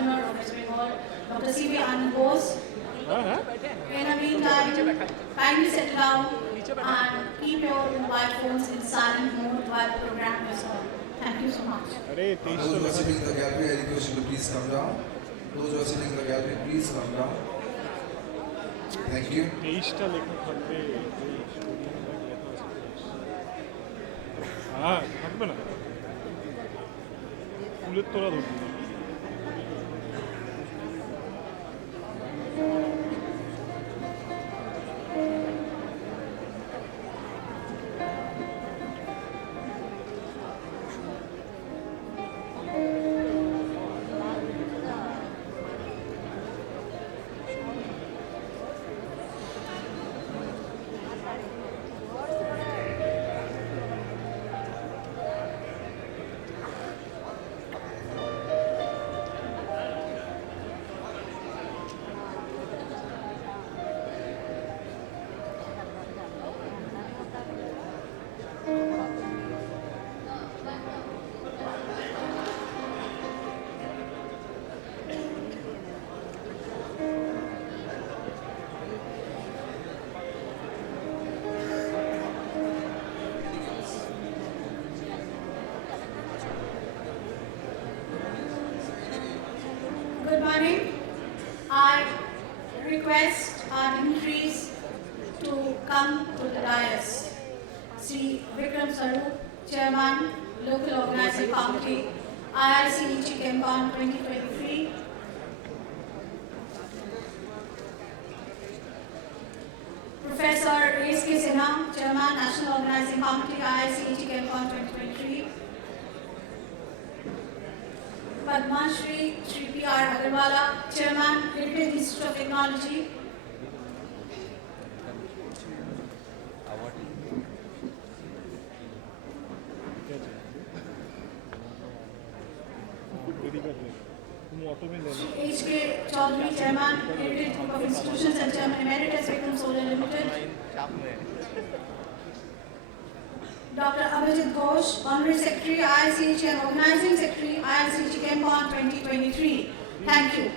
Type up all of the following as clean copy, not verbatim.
Governor of West Bengal, Dr. C.V. Ananda Bose. In the meantime, kindly settle down and keep your mobile phones in silent mode while the program goes on. Thank you so much. Those who are sitting in the gallery, I request you to please come down. Those who are sitting in the gallery, please come down. Thank you. থাকবে না ফুলের তোড়া ধরবে Good morning. I request our dignitaries to come to the dais. Sri Vikram Sarup, Chairman, Local Organizing Committee, IIChE-CHEMCON 2023. Professor S.K. Sinha, Chairman, National Organizing Committee, IIChE-CHEMCON 2023. Padma Shri P.R. Agarwala, Chairman, Heritage Institute of Technology. H.K. Chaudhary, Chairman, Heritage Group of Institutions and Chairman Emeritus, Vikram Solar Limited. Dr. Abhijit Ghosh, Honorary Secretary, IIChE and Organizing Secretary, IIChE-CHEMCON 2023. Thank you.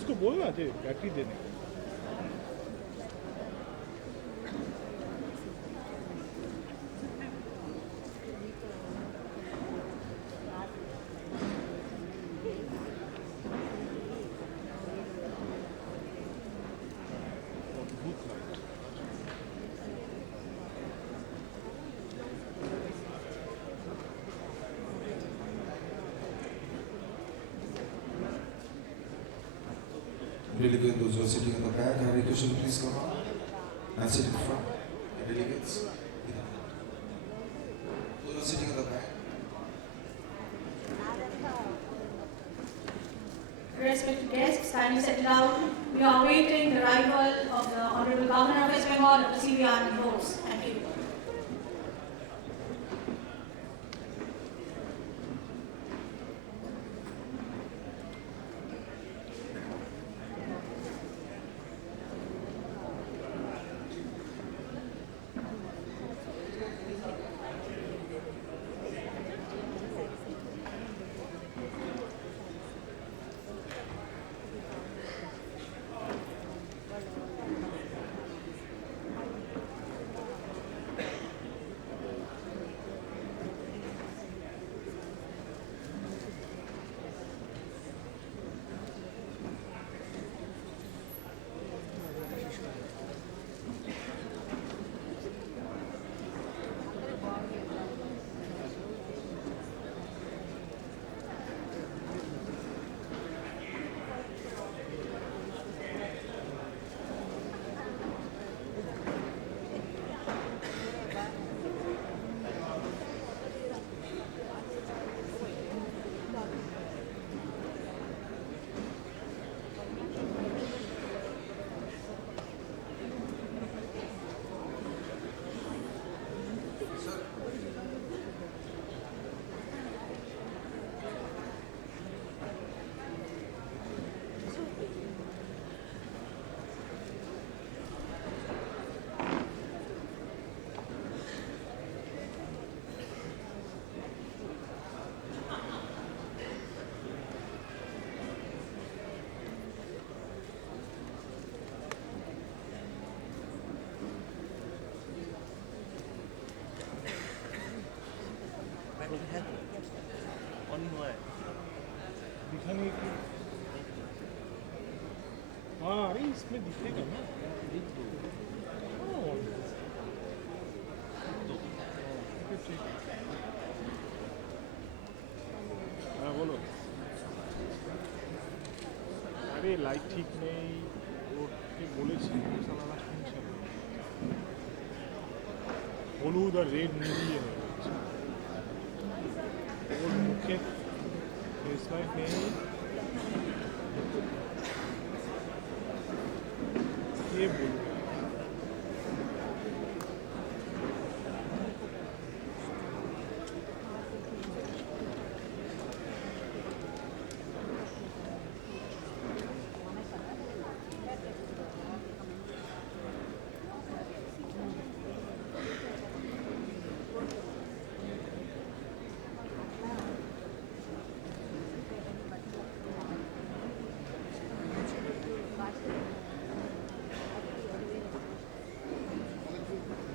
उसको बोलना चाहिए battery देने Delegates, those who are sitting in the back, I request you to please come on and sit in front. Delegates, those who are sitting in the back. Respected guests, kindly settle down. We are awaiting the arrival of the Honorable Governor of West Bengal, Dr. C.V. Ananda Bose. Thank you. अरे इसमें दिखेगा ना हाँ, ठीक है हाँ बोलो আরে লাইট ঠিক নেই ওকে বলেছি সালারা শুনছে না হলুদ আর রেড মিলিয়ে হয়ে গেছে ওর মুখে ফেস লাইট নেই কে বলবে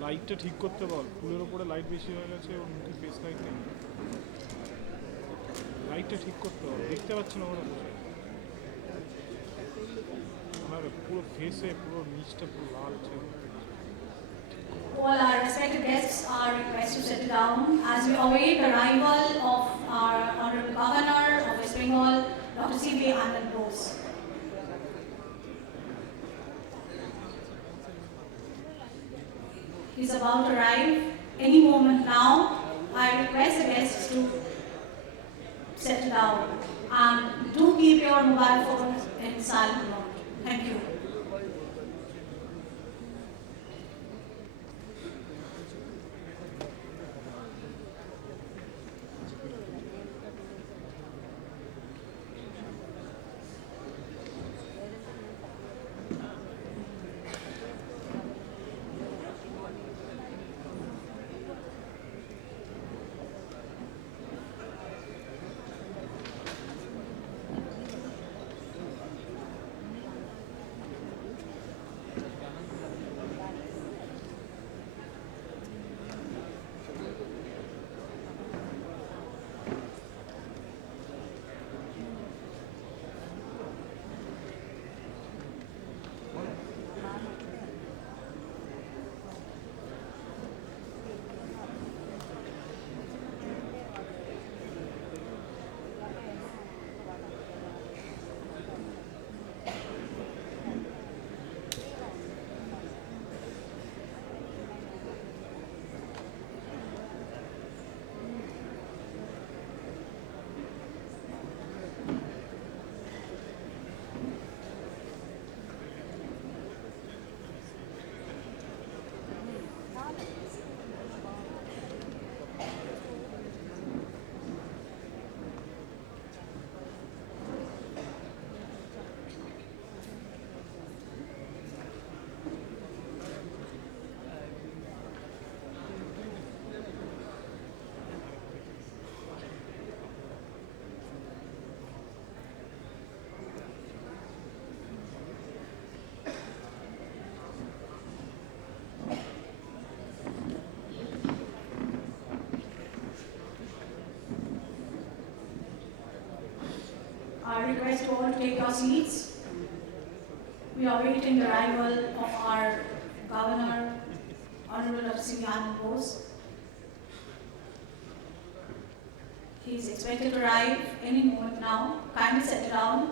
লাইটটা ঠিক করতে বল ফুলের ওপরে লাইট বেশি হয়ে গেছে ওর মুখে ফেস লাইট নেই লাইটটা ঠিক করতে হবে দেখতে পাচ্ছি না ওরা বসে ওনার পুরো ফেসে পুরো নিচটা পুরো লাল ছিল All our respected guests are requested to settle down as we await the arrival of our Honorable Governor of West Bengal, Dr. C.V. Ananda Bose. He is about to arrive any moment now. I request the guests to settle down and do keep your mobile phones in silent mode. Thank you. I request you all to take your seats. We are awaiting the arrival of our Governor, Honorable Dr. C.V. Ananda Bose. He is expected to arrive any moment now. Kindly settle down.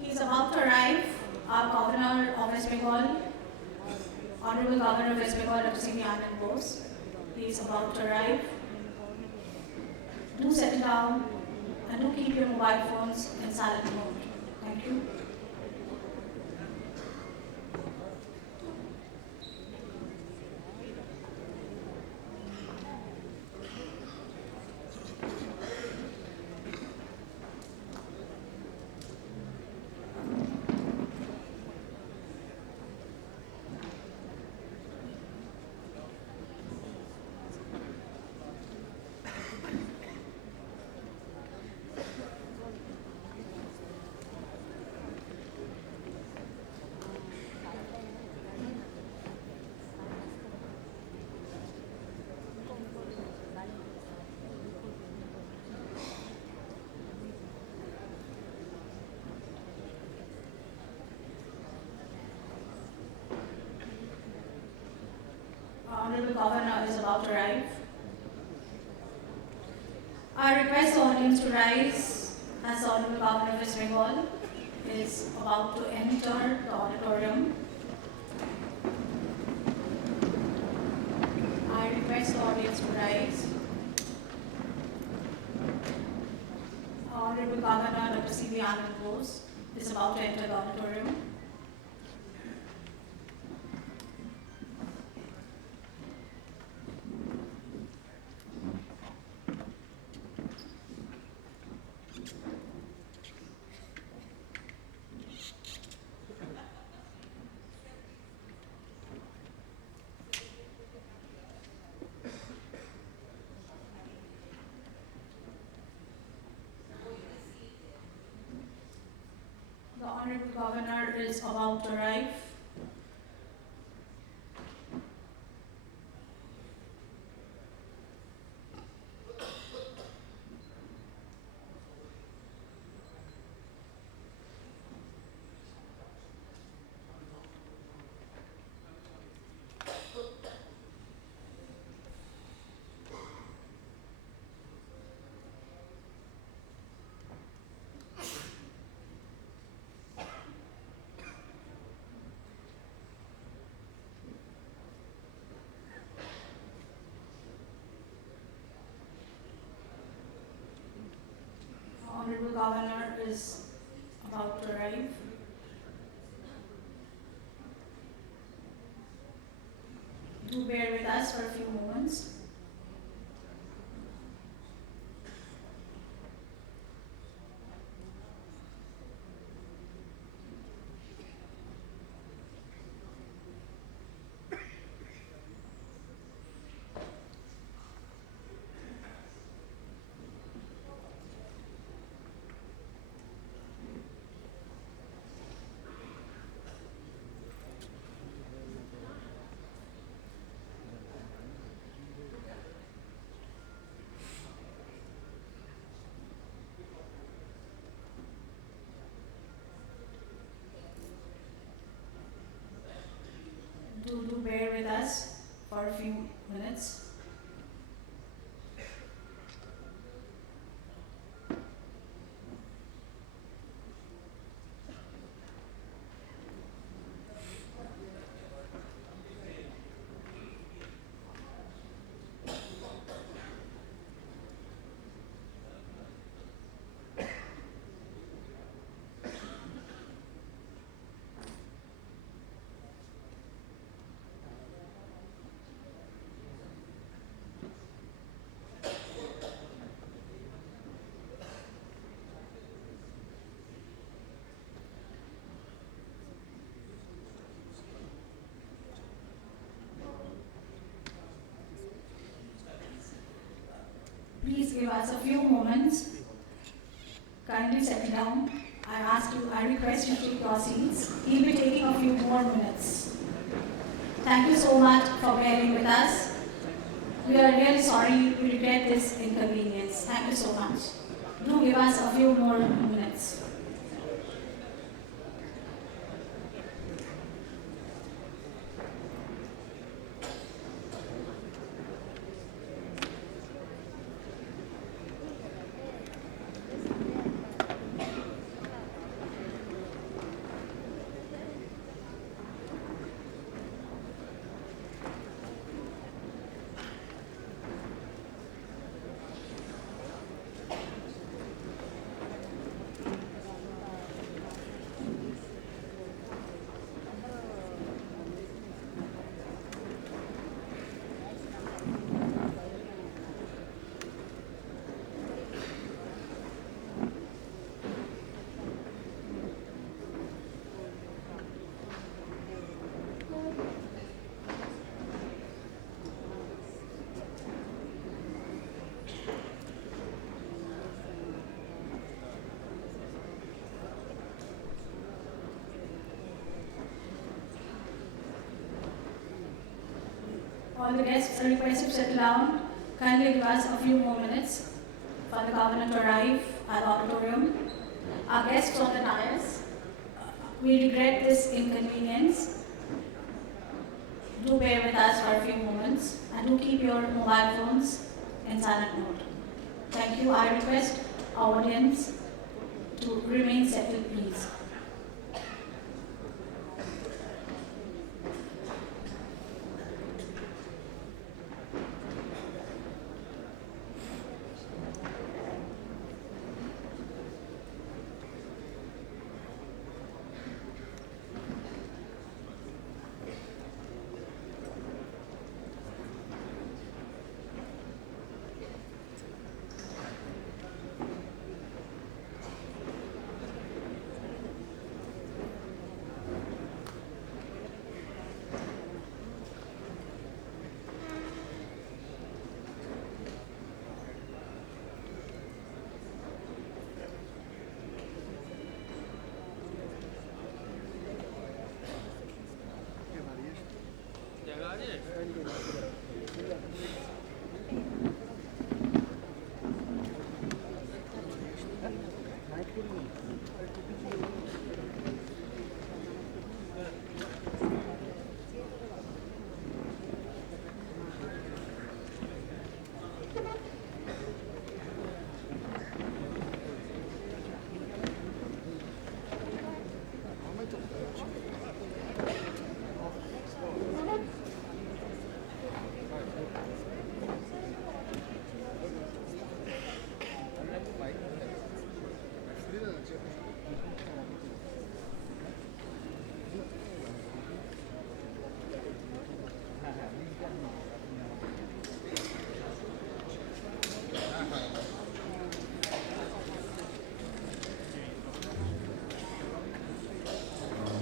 He is about to arrive, our Governor of West Bengal, Honorable Governor of West Bengal, Dr. C.V. Ananda Bose. He is about to arrive. do settle down and do keep your mobile phones in silent mode. Thank you. Honorable Governor is about to arrive. I request the audience to rise as the Honorable Governor of West Bengal is about to enter the auditorium. I request the audience to rise. Honorable Governor Dr. C.V. Ananda Bose is about to enter the auditorium. The Honorable Governor is about to arrive. Honorable Governor is about to arrive. Do bear with us for a few moments. Do bear with us for a few minutes. Please give us a few moments. Kindly settle down. I request you to take your seats. He'll be taking a few more minutes. Thank you so much for bearing with us. We are really sorry we regret this inconvenience. Thank you so much. Do give us a few more minutes. All the guests are requested to settle down. Kindly give us a few more minutes for the governor to arrive at the auditorium. Our guests on the dais, we regret this inconvenience. Do bear with us for a few moments and do keep your mobile phones in silent mode. Thank you. I request our audience to remain settled, please.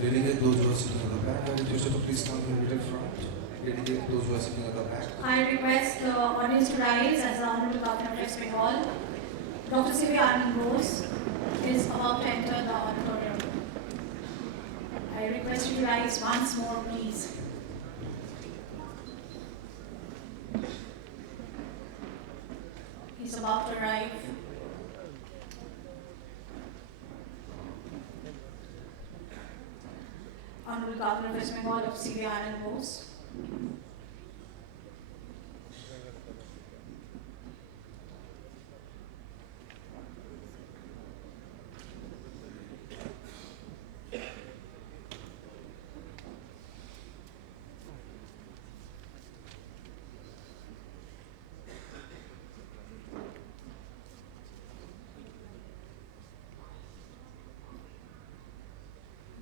Delegate, those who are sitting at the back, I request you to please come to the middle front. Delegate, those who are sitting at the back. I request the audience to rise as the Honorable Governor of West Bengal, Dr. C.V. Ananda Bose, is about to enter the auditorium. I request you to rise once more, please. He's about to arrive. Honorable Governor of West Bengal, Dr. C.V. Ananda Bose.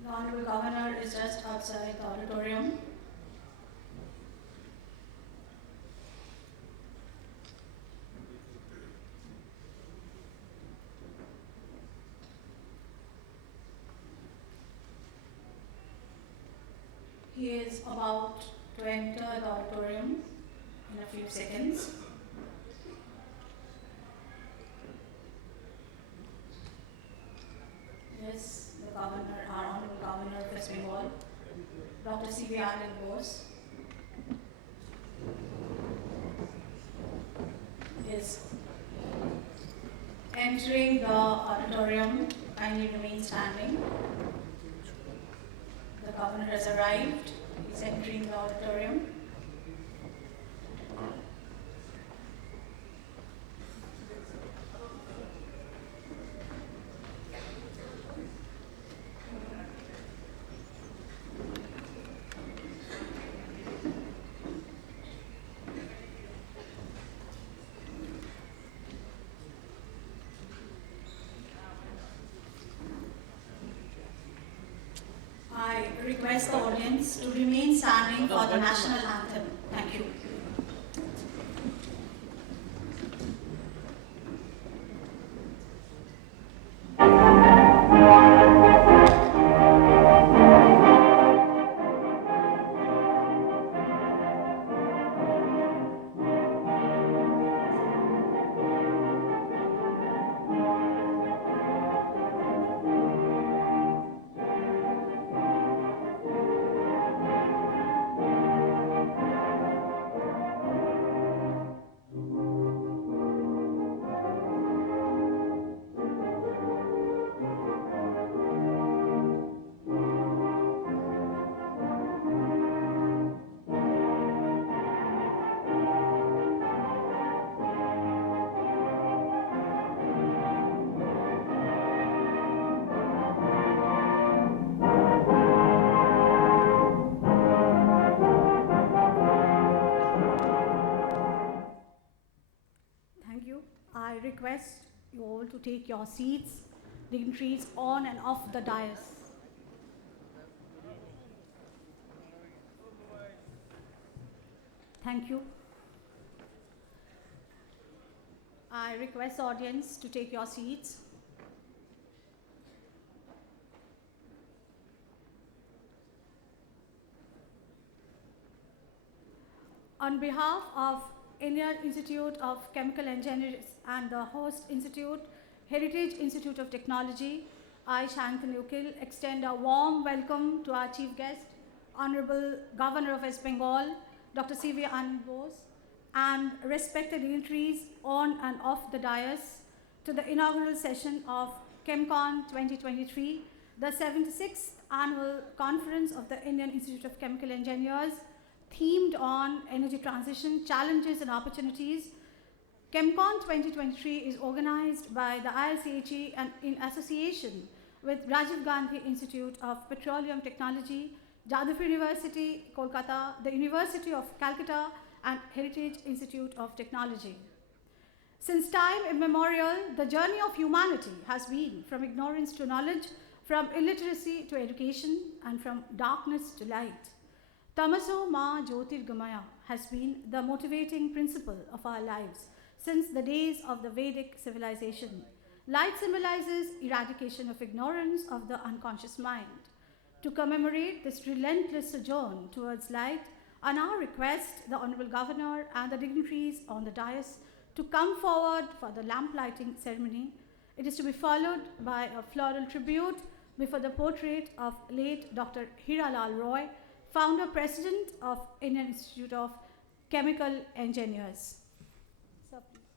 The Honorable Governor is just outside the auditorium. He is about to enter the auditorium in a few seconds. Yes, the Governor, our Honorable Governor of West Bengal, Dr. C.V. Ananda Bose, is entering the auditorium. Kindly remain standing. The Governor has arrived. He's entering the auditorium. I request the audience to remain standing for the national anthem. Thank you. I request you all to take your seats, dignitaries on and off the dais. Thank you. I request the audience to take your seats. On behalf of Indian Institute of Chemical Engineers and the host institute, Heritage Institute of Technology, IIChE-CHEMCON extend a warm welcome to our chief guest, Honorable Governor of West Bengal, Dr. C.V. Ananda Bose, and respected dignitaries on and off the dais to the inaugural session of ChemCon 2023, the 76th annual conference of the Indian Institute of Chemical Engineers, themed on energy transition, challenges and opportunities. ChemCon 2023 is organized by the IIChE and in association with Rajiv Gandhi Institute of Petroleum Technology, Jadavpur University, Kolkata, the University of Calcutta, and Heritage Institute of Technology. Since time immemorial, the journey of humanity has been from ignorance to knowledge, from illiteracy to education, and from darkness to light. Tamaso ma Jyotirgamaya has been the motivating principle of our lives since the days of the Vedic civilization. Light symbolizes eradication of ignorance of the unconscious mind. To commemorate this relentless sojourn towards light, on our request, the Honorable Governor and the dignitaries on the dais to come forward for the lamp lighting ceremony. It is to be followed by a floral tribute before the portrait of late Dr. Hiralal Roy, founder president of Indian Institute of Chemical Engineers. Sir, please.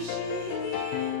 Shri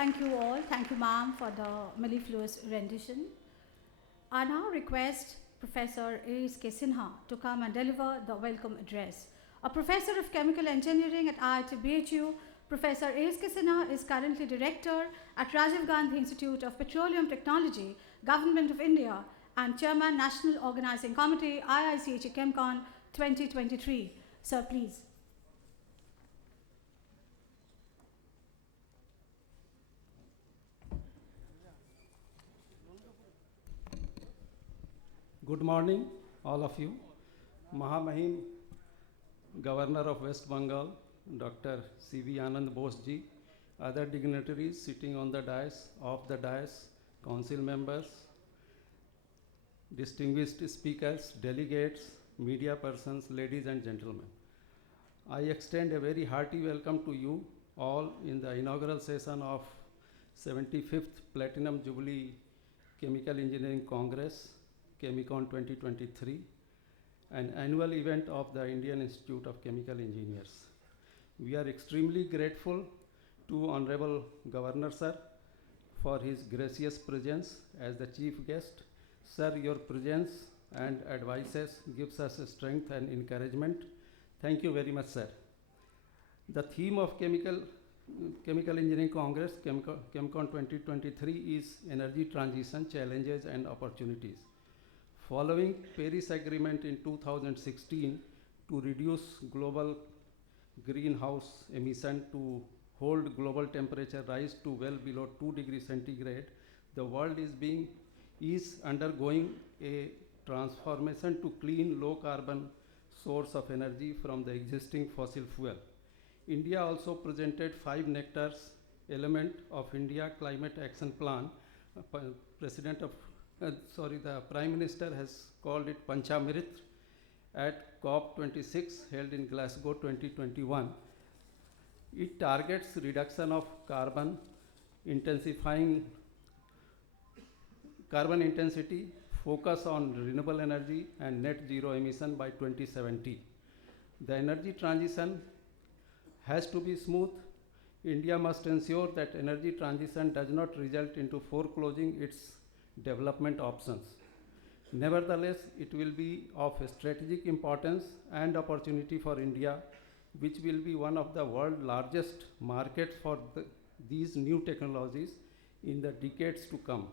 Thank you all. Thank you, ma'am, for the mellifluous rendition. I now request Professor IIChE-CHEMCON to come and deliver the welcome address. A professor of chemical engineering at IIT-BHU, Professor IIChE-CHEMCON is currently director at Rajiv Gandhi Institute of Petroleum Technology, Government of India, and Chairman National Organizing Committee, IIChE-CHEMCON 2023. Sir, please. Good morning, all of you. Mahamahim Governor of West Bengal, Dr. C.V. Ananda Bose ji, other dignitaries sitting on the dais, council members, distinguished speakers, delegates, media persons, ladies and gentlemen. I extend a very hearty welcome to you all in the inaugural session of 75th Platinum Jubilee Chemical Engineering Congress, ChEMCON 2023, an annual event of the Indian Institute of Chemical Engineers. We are extremely grateful to Honorable Governor Sir for his gracious presence as the chief guest. Sir, your presence and advices gives us strength and encouragement. Thank you very much, sir. The theme of Chemical Engineering Congress, ChEMCON 2023, is Energy Transition, Challenges and Opportunities. Following Paris Agreement in 2016 to reduce global greenhouse emission to hold global temperature rise to well below 2 degrees centigrade, the world is undergoing a transformation to clean, low carbon source of energy from the existing fossil fuel. India also presented 5 nectars element of India Climate Action Plan. The Prime Minister has called it Panchamrit at COP26 held in Glasgow 2021. It targets reduction of carbon intensity, focus on renewable energy and net zero emission by 2070. The energy transition has to be smooth. India must ensure that energy transition does not result into foreclosing its development options. Nevertheless, it will be of strategic importance and opportunity for India, which will be one of the world's largest markets for these new technologies in the decades to come.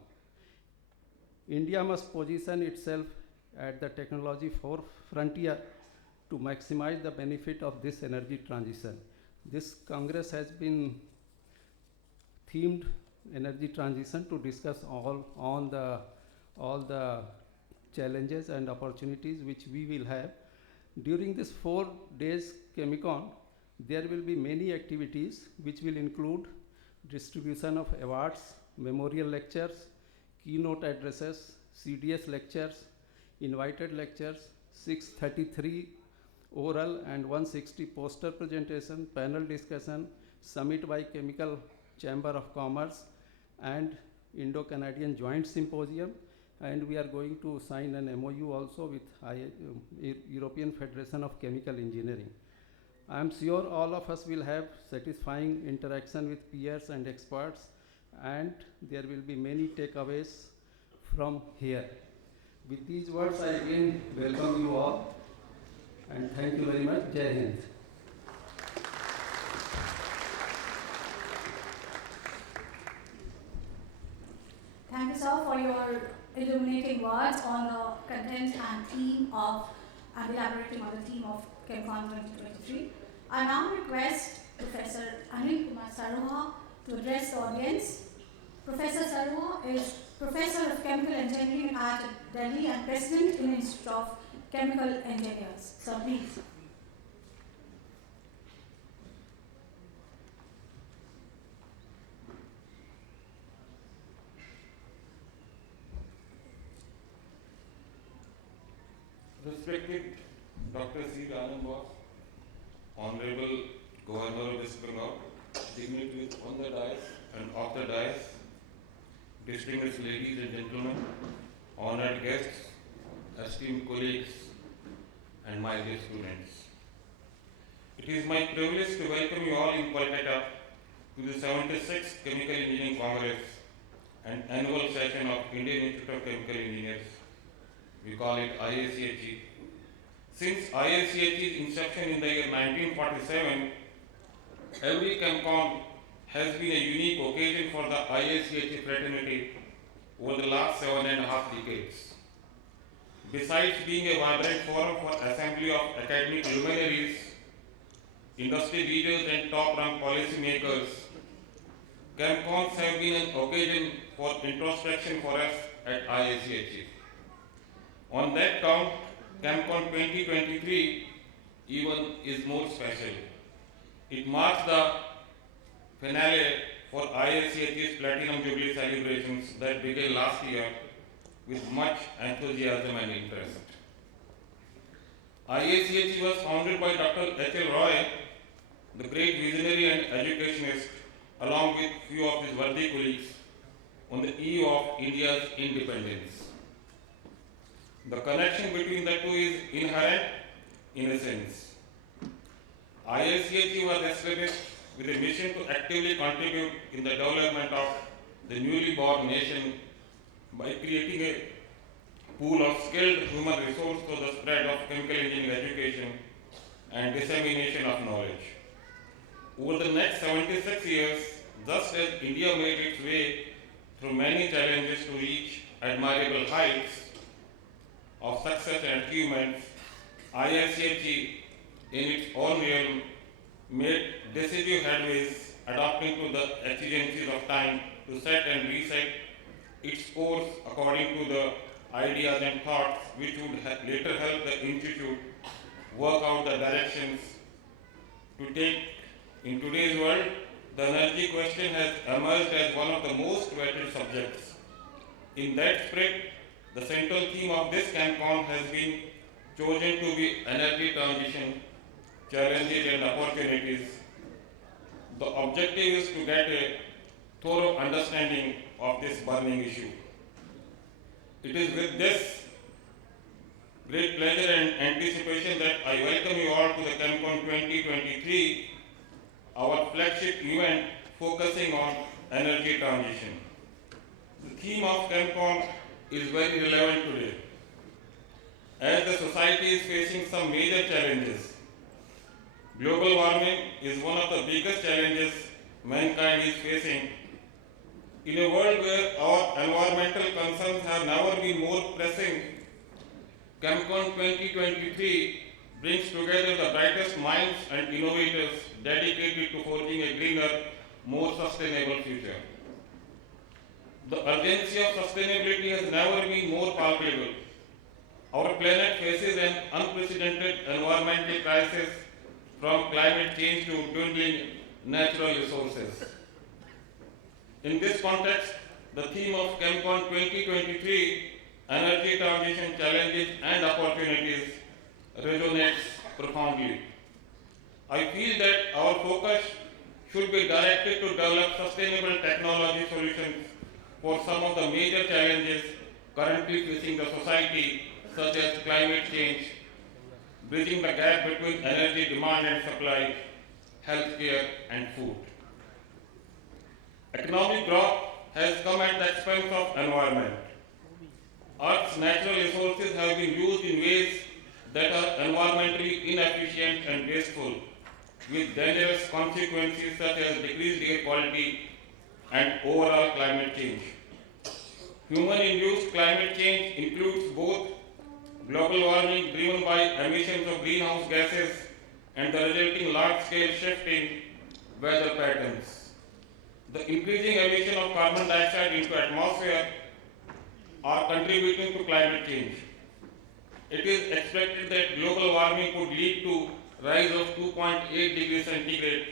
India must position itself at the technology frontier to maximize the benefit of this energy transition. This Congress has been themed energy transition to discuss all the challenges and opportunities which we will have. During this 4 days ChEMCON, there will be many activities which will include distribution of awards, memorial lectures, keynote addresses, CDS lectures, invited lectures, 633 oral and 160 poster presentation, panel discussion, summit by Chemical Chamber of Commerce and Indo-Canadian Joint Symposium, and we are going to sign an MOU also with European Federation of Chemical Engineering. I am sure all of us will have satisfying interaction with peers and experts, and there will be many takeaways from here. With these words, I again welcome you all, and thank you very much. Jai Hind. Thank you, sir, for your illuminating words on the content and theme of, and elaborating on the theme of ChEMCON 2023. I now request Professor Anil Kumar Saruha to address the audience. Professor Saruha is Professor of Chemical Engineering at Delhi and President in the Institute of Chemical Engineers. So please. Respected Dr. C. Ananda Bose, Honorable Governor of West Bengal, dignitaries on the dais and off the dais, distinguished ladies and gentlemen, honored guests, esteemed colleagues, and my dear students. It is my privilege to welcome you all in Kolkata to the 76th Chemical Engineering Congress and annual session of Indian Institute of Chemical Engineers. We call it IIChE. Since IIChE's inception in the year 1947, every ChemCon has been a unique occasion for the IIChE fraternity over the last 7.5 decades. Besides being a vibrant forum for assembly of academic luminaries, industry leaders and top-ranked policymakers, ChemCons have been an occasion for introspection for us at IIChE. On that count, ChemCon 2023 even is more special. It marks the finale for IIChE's Platinum Jubilee celebrations that began last year with much enthusiasm and interest. IIChE was founded by Dr. H.L. Roy, the great visionary and educationist, along with few of his worthy colleagues, on the eve of India's independence. The connection between the two is inherent in a sense. IIChE was established with a mission to actively contribute in the development of the newly born nation by creating a pool of skilled human resource for the spread of chemical engineering education and dissemination of knowledge. Over the next 76 years, just as India made its way through many challenges to reach admirable heights of success and achievements, IIChE in its own realm made decisive headways, adapting to the exigencies of time to set and reset its course according to the ideas and thoughts which would later help the institute work out the directions to take. In today's world, the energy question has emerged as one of the most vetted subjects. In that spirit, the central theme of this ChemCon has been chosen to be energy transition, challenges and opportunities. The objective is to get a thorough understanding of this burning issue. It is with this great pleasure and anticipation that I welcome you all to the ChemCon 2023, our flagship event focusing on energy transition. The theme of ChemCon is very relevant today, as the society is facing some major challenges. Global warming is one of the biggest challenges mankind is facing. In a world where our environmental concerns have never been more pressing, ChemCon 2023 brings together the brightest minds and innovators dedicated to forging a greener, more sustainable future. The urgency of sustainability has never been more palpable. Our planet faces an unprecedented environmental crisis, from climate change to dwindling natural resources. In this context, the theme of ChemCon 2023, Energy Transition Challenges and Opportunities, resonates profoundly. I feel that our focus should be directed to develop sustainable technology solutions for some of the major challenges currently facing the society, such as climate change, bridging the gap between energy demand and supply, healthcare and food. Economic growth has come at the expense of environment. Earth's natural resources have been used in ways that are environmentally inefficient and wasteful, with dangerous consequences such as decreased air quality and overall climate change. Human-induced climate change includes both global warming driven by emissions of greenhouse gases and the resulting large-scale shift in weather patterns. The increasing emission of carbon dioxide into atmosphere are contributing to climate change. It is expected that global warming could lead to rise of 2.8 degrees centigrade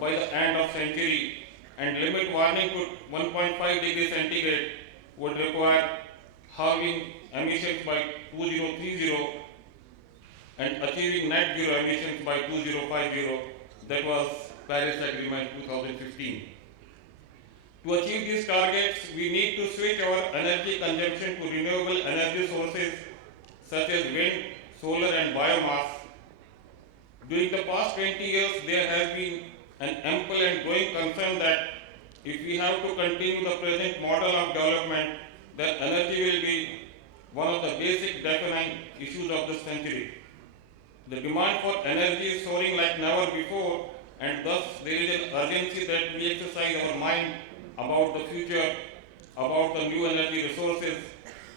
by the end of century, and limit warming to 1.5 degrees centigrade would require halving emissions by 2030 and achieving net zero emissions by 2050. That was Paris Agreement 2015. To achieve these targets, we need to switch our energy consumption to renewable energy sources such as wind, solar and biomass. During the past 20 years, there has been an ample and growing concern that if we have to continue the present model of development, then energy will be one of the basic defining issues of the century. The demand for energy is soaring like never before, and thus there is an urgency that we exercise our mind about the future, about the new energy resources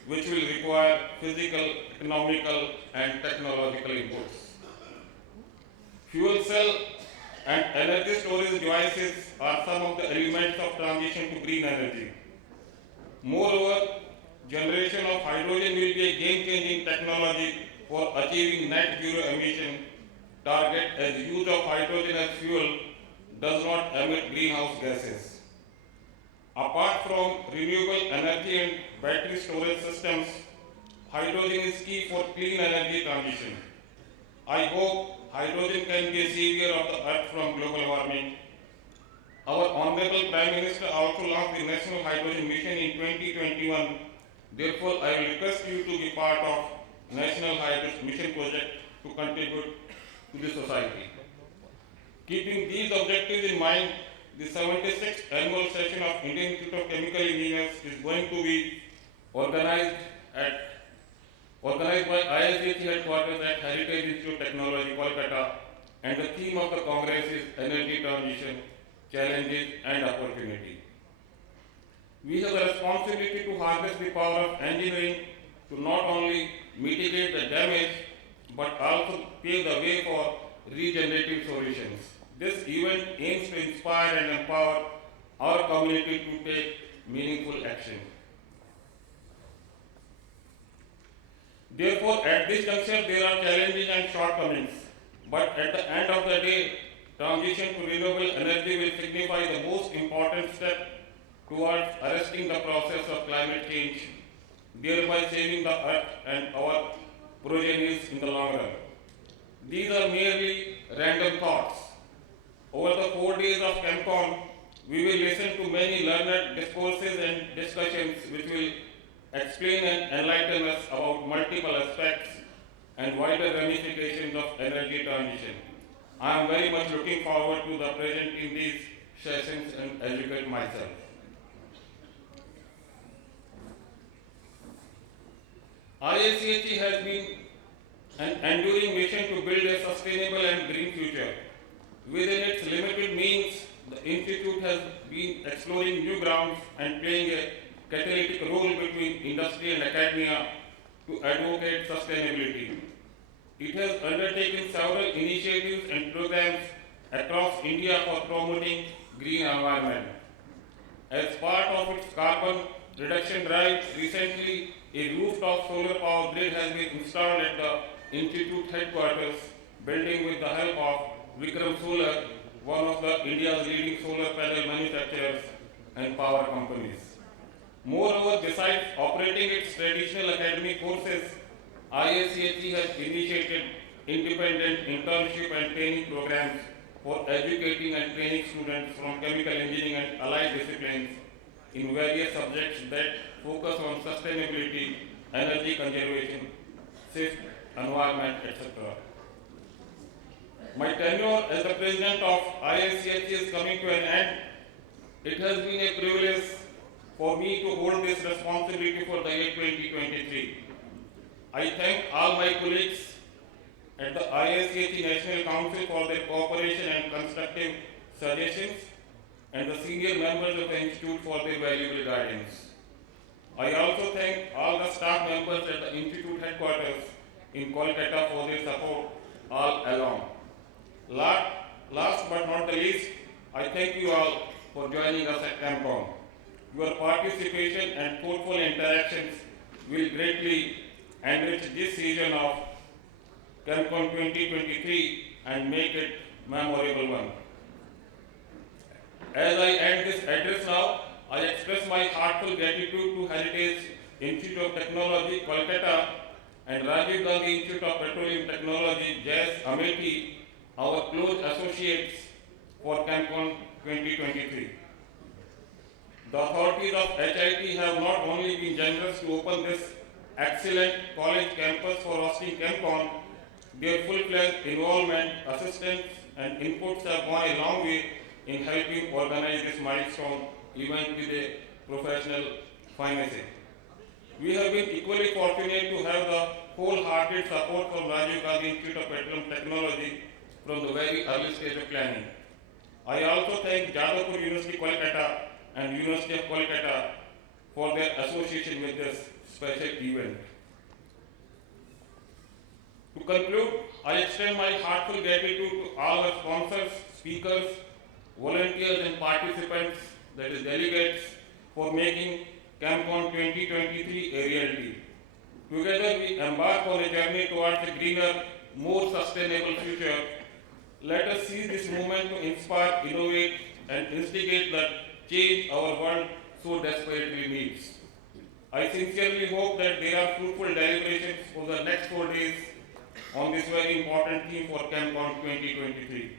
which will require physical, economical, and technological inputs. Fuel cell and energy storage devices are some of the elements of transition to green energy. Moreover, generation of hydrogen will be a game-changing technology for achieving net zero emission target, as use of hydrogen as fuel does not emit greenhouse gases. Apart from renewable energy and battery storage systems, hydrogen is key for clean energy transition. I hope hydrogen can be a savior of the earth from global warming. Our Honorable Prime Minister also launched the National Hydrogen Mission in 2021. Therefore, I will request you to be part of National Hydrogen Mission project to contribute to the society. Keeping these objectives in mind, the 76th annual session of Indian Institute of Chemical Engineers is going to be organized by IIChE headquarters at Heritage Institute of Technology, Kolkata, and the theme of the Congress is Energy Transition, Challenges and Opportunity. We have a responsibility to harness the power of engineering to not only mitigate the damage, but also pave the way for regenerative solutions. This event aims to inspire and empower our community to take meaningful action. Therefore, at this juncture, there are challenges and shortcomings, but at the end of the day, transition to renewable energy will signify the most important step towards arresting the process of climate change, thereby saving the earth and our progenies in the long run. These are merely random thoughts. Over the 4 days of ChemCon, we will listen to many learned discourses and discussions which will explain and enlighten us about multiple aspects and wider ramifications of energy transition. I am very much looking forward to the present in these sessions and educate myself. IIChE has been an enduring mission to build a sustainable and green future. Within its limited means, the Institute has been exploring new grounds and playing a catalytic role between industry and academia to advocate sustainability. It has undertaken several initiatives and programs across India for promoting green environment. As part of its carbon reduction drive, recently a rooftop solar power grid has been installed at the Institute headquarters building with the help of Vikram Solar, one of India's leading solar panel manufacturers and power companies. Moreover, besides operating its traditional academic courses, IIChE has initiated independent internship and training programs for educating and training students from chemical engineering and allied disciplines in various subjects that focus on sustainability, energy conservation, safe environment, etc. My tenure as the president of IIChE is coming to an end. It has been a privilege for me to hold this responsibility for the year 2023. I thank all my colleagues at the IIChE National Council for their cooperation and constructive suggestions, and the senior members of the Institute for their valuable guidance. I also thank all the staff members at the Institute headquarters in Kolkata for their support all along. Last but not the least, I thank you all for joining us at ChemCon. Your participation and thoughtful interactions will greatly enrich this season of ChemCon 2023 and make it memorable one. As I end this address now, I express my heartfelt gratitude to Heritage Institute of Technology, Kolkata, and Rajiv Gandhi Institute of Petroleum Technology, JAS, Amethi, our close associates for ChemCon 2023. The authorities of HIT have not only been generous to open this excellent college campus for hosting ChemCon, Their full-fledged involvement, assistance, and inputs have gone a long way in helping organize this milestone event with a professional finesse. We have been equally fortunate to have the wholehearted support from Rajiv Gandhi Institute of Petroleum Technology from the very early stage of planning. I also thank Jadavpur University Kolkata and University of Kolkata for their association with this special event. To conclude, I extend my heartfelt gratitude to all our sponsors, speakers, volunteers and participants, that is delegates, for making ChemCon 2023 a reality. Together we embark on a journey towards a greener, more sustainable future. Let us seize this moment to inspire, innovate and instigate the change our world so desperately needs. I sincerely hope that there are fruitful deliberations over the next 4 days on this very important theme for ChemCon 2023.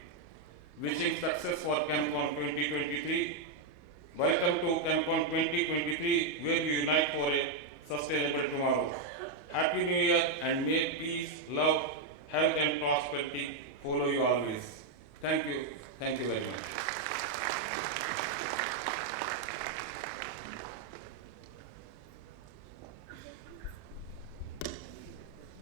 Wishing success for ChemCon 2023. Welcome to ChemCon 2023, where we unite for a sustainable tomorrow. Happy New Year and may peace, love, health and prosperity follow you always. Thank you. Thank you very much.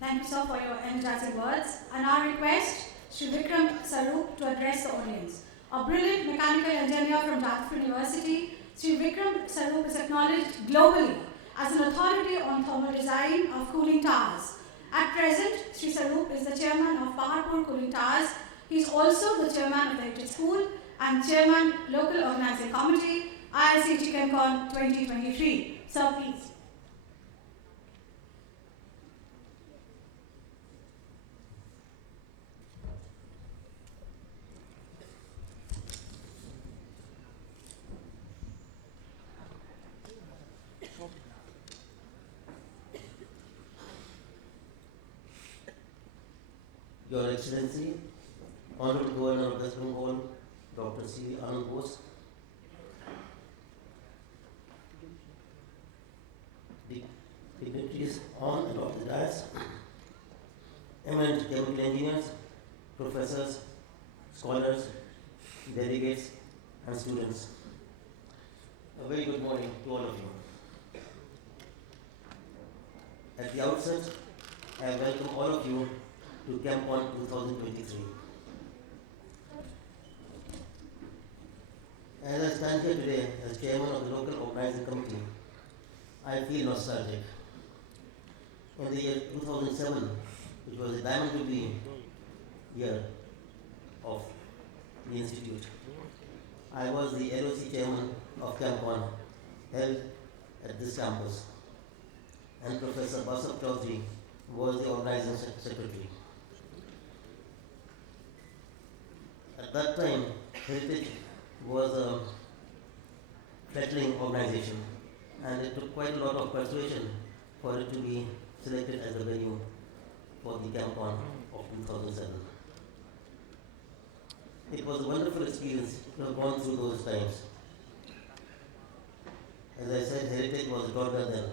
Thank you, sir, for your energizing words. And our request Shri Vikram Sarup to address the audience. A brilliant mechanical engineer from Jadavpur University, Shri Vikram Sarup is acknowledged globally as an authority on thermal design of cooling towers. At present, Shri Sarup is the chairman of Paharpur Cooling Towers. He is also the chairman of the Heritage School and chairman Local Organizing Committee, IIChE-CHEMCON 2023. Sir, please. Your Excellency, Honorable Governor of West Bengal, Dr. C. Ananda Bose, dignitaries on and off the dais, eminent chemical engineers, professors, scholars, delegates, and students. A very good morning to all of you. At the outset, I welcome all of you to ChemCon 2023. As I stand here today as chairman of the local organizing committee, I feel nostalgic. In the year 2007, which was a diamond jubilee year of the institute, I was the LOC chairman of ChemCon held at this campus, and Professor Basab Chaudhary was the organizing secretary. At that time, Heritage was a fledgling organization, and it took quite a lot of persuasion for it to be selected as the venue for the ChemCon of 2007. It was a wonderful experience to have gone through those times. As I said, Heritage was a daughter then.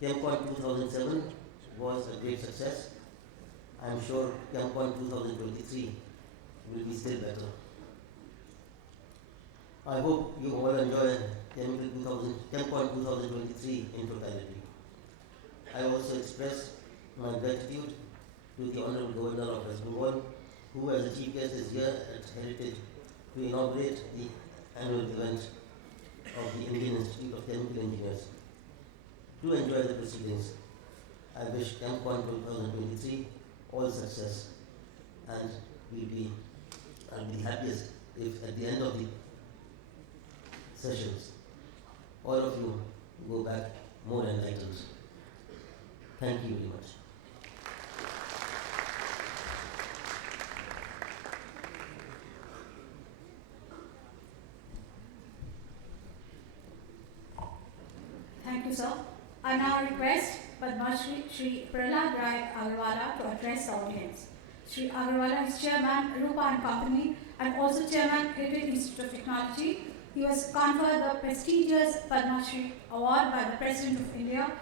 ChemCon 2007 was a great success. I am sure ChemCon 2023 will be still better. I hope you all enjoy ChemCon 2023 in totality. I also express my gratitude to the Honorable Governor of West Bengal, who as a chief guest is here at Heritage to inaugurate the annual event of the Indian Institute of Chemical Engineers. To enjoy the proceedings, I wish ChemCon 2023 all success, and I'll be happiest if at the end of the sessions, all of you go back more enlightened. Thank you very much. Thank you, sir. I now request Padma Shri Prahlad Rai Agarwala to address the audience. Shri Agarwala is Chairman, Rupa and Company, and also Chairman, Heritage Institute of Technology. He was conferred the prestigious Padma Shri Award by the President of India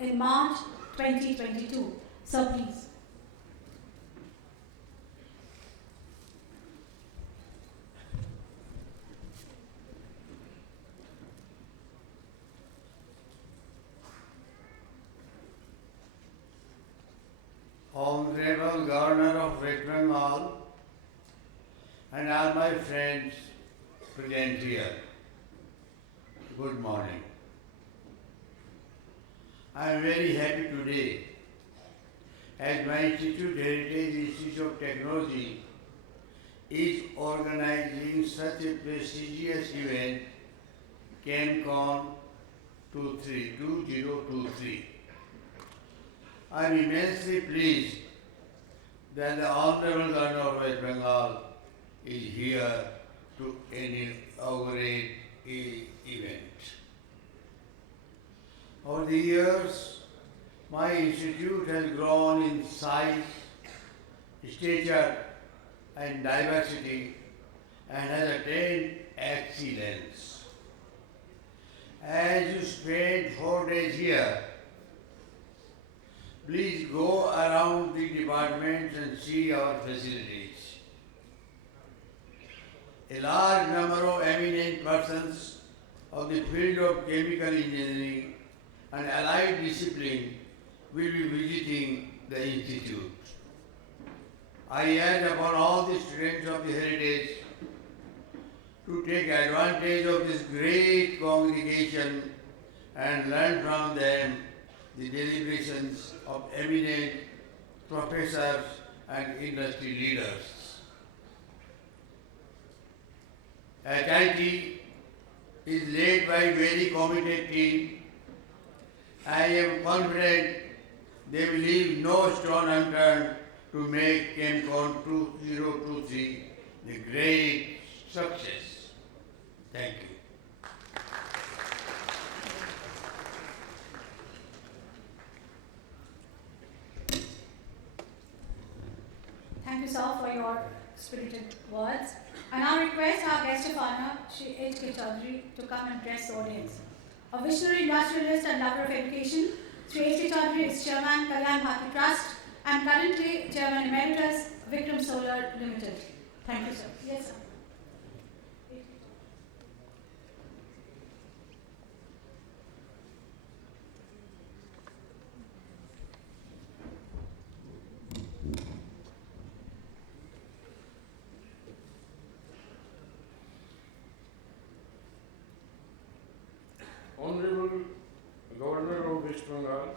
in March 2022. Sir, please. and all my friends present here. Good morning. I am very happy today as my institute, Heritage Institute of Technology, is organizing such a prestigious event, ChemCon 2023. I am immensely pleased that the Honorable Governor of West Bengal is here to inaugurate the event. Over the years, my institute has grown in size, stature, and diversity and has attained excellence. As you spend 4 days here, please go around the departments and see our facilities. A large number of eminent persons of the field of chemical engineering and allied discipline will be visiting the institute. I urge upon all the students of the heritage to take advantage of this great congregation and learn from them the deliberations of eminent professors and industry leaders. IIT is led by a very committed team. I am confident they will leave no stone unturned to make ChemCon 2023 a great success. Thank you. Thank you, sir, for your spirited words. I now request our guest of honor, Shri IIChE-CHEMCON, to come and address the audience. A visionary industrialist and lover of education, Shri IIChE-CHEMCON is Chairman, Kalyan Bharti Trust, and currently Chairman Emeritus, Vikram Solar Limited. Thank you, sir. Yes, sir. Honorable Governor of West Bengal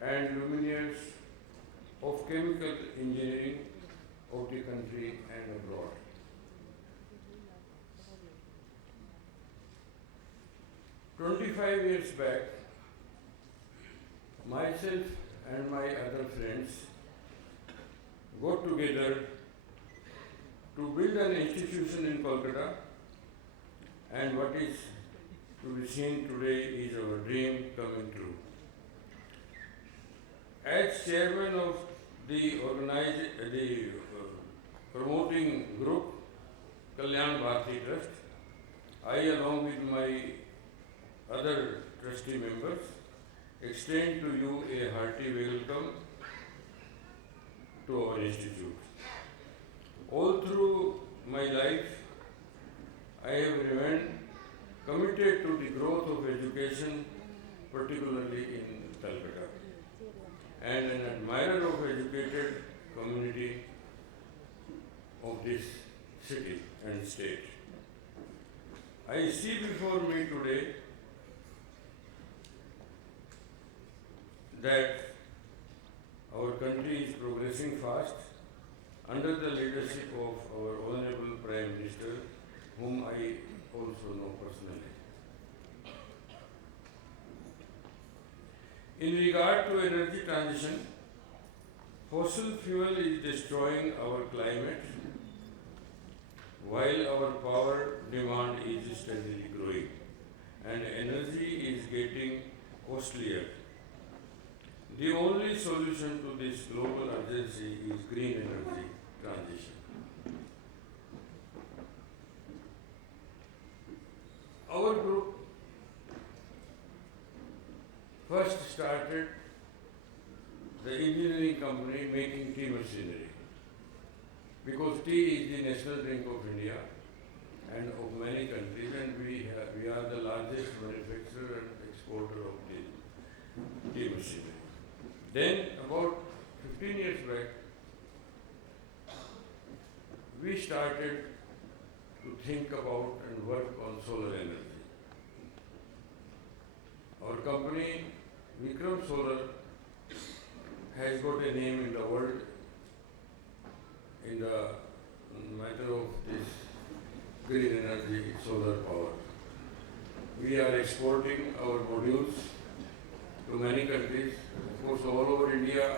and luminaries of chemical engineering of the country and abroad. "25 years back, myself and my other friends got together to build an institution in Kolkata, and what is to be seen today is our dream coming true. As chairman of the promoting group, Kalyan Bharti Trust, I along with my other trustee members extend to you a hearty welcome to our institute. All through my life, I have remained committed to the growth of education, particularly in Calcutta, and an admirer of educated community of this city and state. I see before me today that our country is progressing fast under the leadership of our Honorable Prime Minister, whom I also know personally. In regard to energy transition, fossil fuel is destroying our climate while our power demand is steadily growing and energy is getting costlier. The only solution to this global urgency is green energy transition. Our group first started the engineering company making tea machinery, because tea is the national drink of India and of many countries, and we are the largest manufacturer and exporter of the tea machinery. Then about 15 years back, we started to think about and work on solar energy. Our company, Vikram Solar, has got a name in the world in the matter of this green energy, solar power. We are exporting our modules to many countries. Of course, all over India,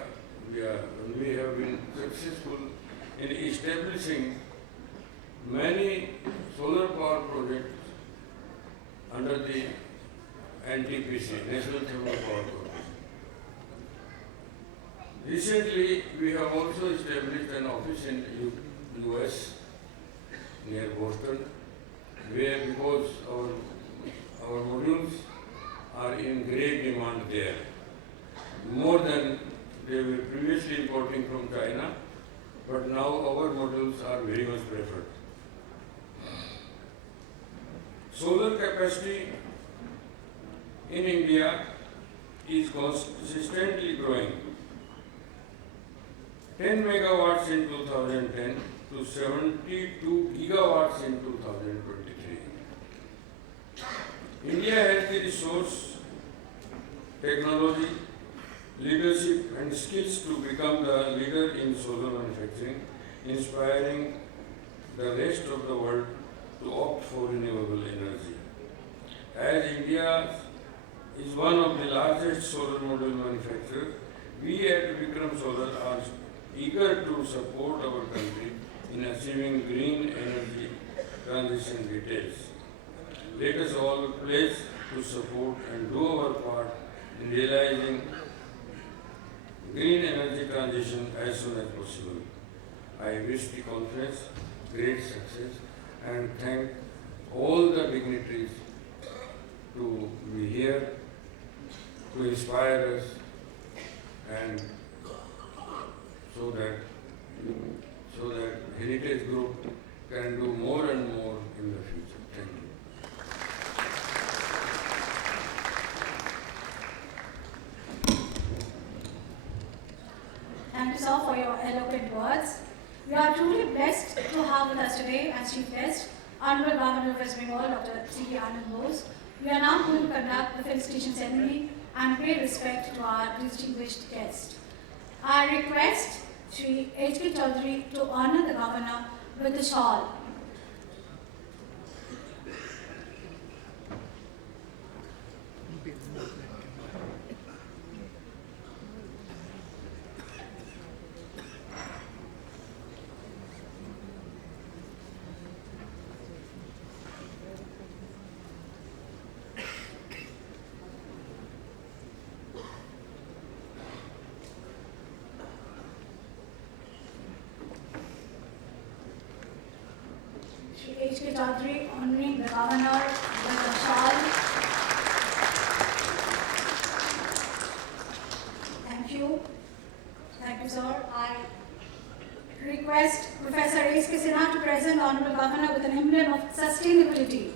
we have been successful in establishing many solar power projects under the NTPC, National Thermal Power Corporation. Recently, we have also established an office in US near Boston, where because our modules are in great demand there, more than they were previously importing from China, but now our modules are very much preferred. Solar capacity in India is consistently growing. 10 megawatts in 2010 to 72 gigawatts in 2023. India has the resource, technology, leadership and skills to become the leader in solar manufacturing, inspiring the rest of the world to opt for renewable energy. As India is one of the largest solar module manufacturers, we at Vikram Solar are eager to support our country in achieving green energy transition details. Let us all pledge to support and do our part in realizing green energy transition as soon as possible. I wish the conference great success and thank all the dignitaries to be here to inspire us and so that Heritage Group can do more and more in the future. Thank you. Thank you, sir, for your eloquent words. We are truly blessed to have with us today as chief guest, Honorable Governor of West Bengal, Dr. C. Ananda Bose. We are now going to conduct the felicitation ceremony and pay respect to our distinguished guest. I request Shri IIChE-CHEMCON to honor the Governor with the shawl. IIChE-CHEMCON honoring the Governor with the shawl. Thank you. Thank you, sir. I request Professor IIChE-CHEMCON to present the Honorable Governor with an emblem of sustainability.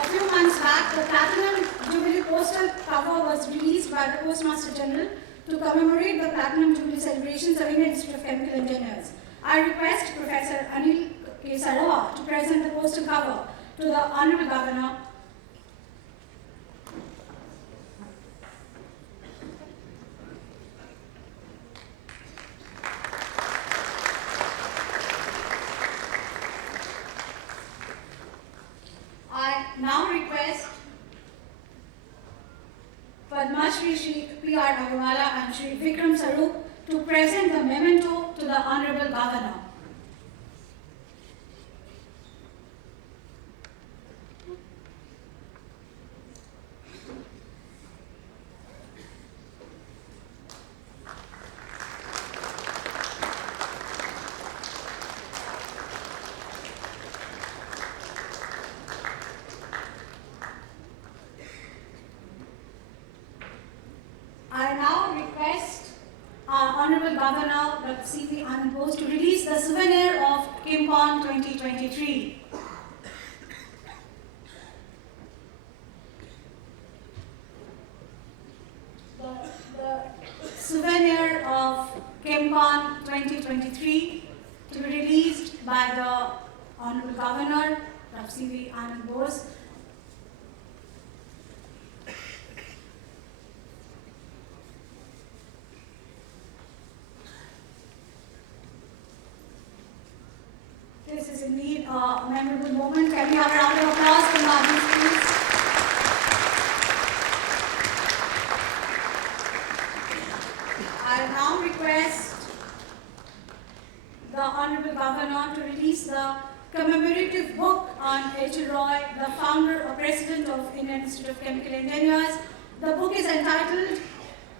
A few months back, the Platinum Jubilee postal cover was released by the Postmaster General to commemorate the Platinum Jubilee celebrations of Indian Institute of Chemical Engineers. I request Professor Anil K. Sarowa to present the postal cover to the Honorable Governor. I now request Padma Shri P.R. Agarwala and Shri Vikram Sarup to present the memento to the Honorable Governor. I now request our Honorable Governor, Dr. C.V. Ananda Bose, to release the souvenir of ChemCon 2023. The 2023 to be released by the Honorable Governor, Dr. C.V. Ananda Bose. This is indeed a memorable moment. Can we have a round of applause for the audience, please? I now request the Honorable Governor to release the commemorative book on H.L. Roy, the founder or president of Indian Institute of Chemical Engineers. The book is entitled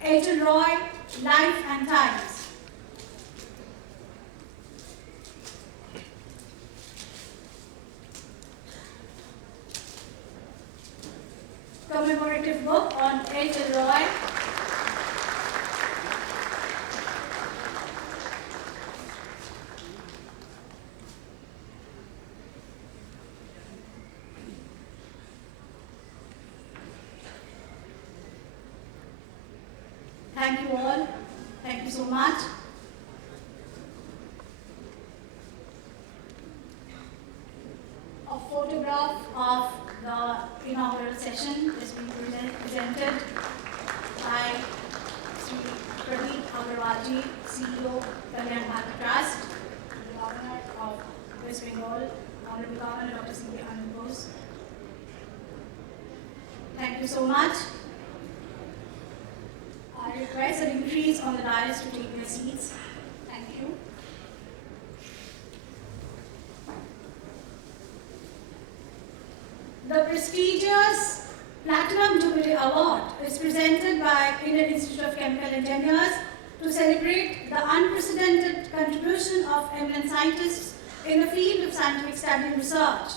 H.L. Roy, Life and Times. Commemorative book on H.L. Roy. Thank you all. Thank you so much. A photograph of the inaugural session is being presented by Sri Pradeep Agarwalji, CEO, Kalyan Bharat Trust, the Governor of West Bengal, Honorable Governor Dr. C.V. Ananda Bose. Thank you so much. I request the dignitaries on the dais to take their seats. Thank you. The prestigious Platinum Jubilee Award is presented by Indian Institute of Chemical Engineers to celebrate the unprecedented contribution of eminent scientists in the field of scientific study and research.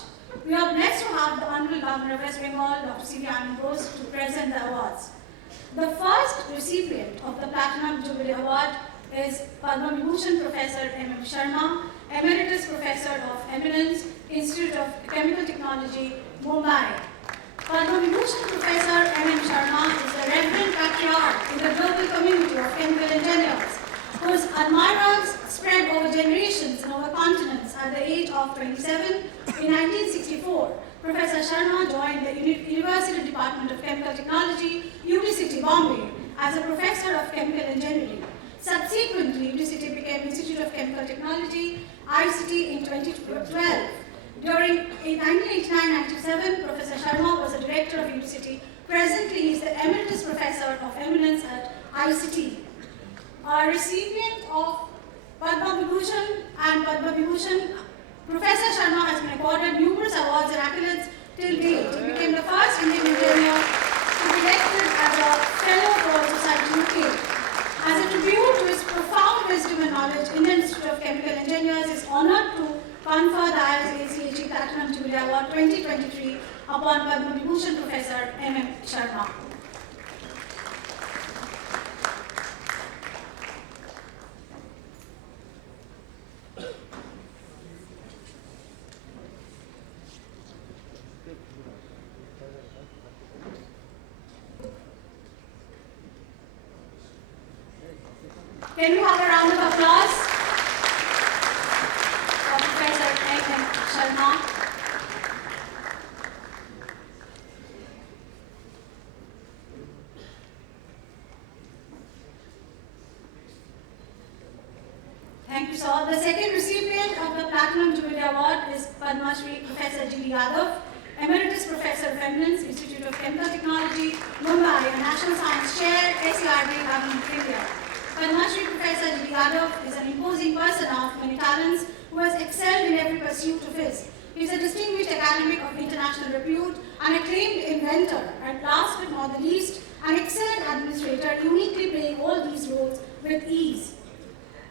We are blessed to have the Honorable Governor of West Bengal, Dr. C.V. Ananda Bose, to present the awards. The first recipient of the Platinum Jubilee Award is Padma Vibhushan Professor M.M. Sharma, Emeritus Professor of Eminence, Institute of Chemical Technology, Mumbai. Padma Vibhushan Professor M.M. Sharma is a reverend patriarch in the global community of chemical engineers, whose admirers spread over generations and over continents. At the age of 27, in 1964, Professor Sharma joined the University Department of Chemical Technology, IIChE Bombay, as a professor of chemical engineering. Subsequently, IIChE became Institute of Chemical Technology, IICT, in 2012. During 1989-97, Professor Sharma was the director of IICT. Presently, he is the Emeritus Professor of Eminence at IICT. A recipient of Padma Vibhushan and Padma Vibhushan, Professor Sharma has been awarded numerous awards and accolades till date. He became the first Indian engineer to be elected as a Fellow of Royal Society UK. As a tribute to his profound wisdom and knowledge, Indian Institute of Chemical Engineers is honoured to confer the IIChE Platinum Jubilee Award 2023 upon Padma Vibhushan Professor M.M. Sharma. Can we have a round of applause for Professor M.M. Sharma? Thank you, sir. The second recipient of the Platinum Jubilee Award is Padma Shri Professor G.D. Yadav, Emeritus Professor of Eminence, Institute of Chemical Technology, Mumbai, a National Science Chair, SCRD, Government of India. Padma Shri Professor G.D. Yadav is an imposing person of many talents who has excelled in every pursuit of his. He is a distinguished academic of international repute, an acclaimed inventor, and last but not the least, an excellent administrator, uniquely playing all these roles with ease.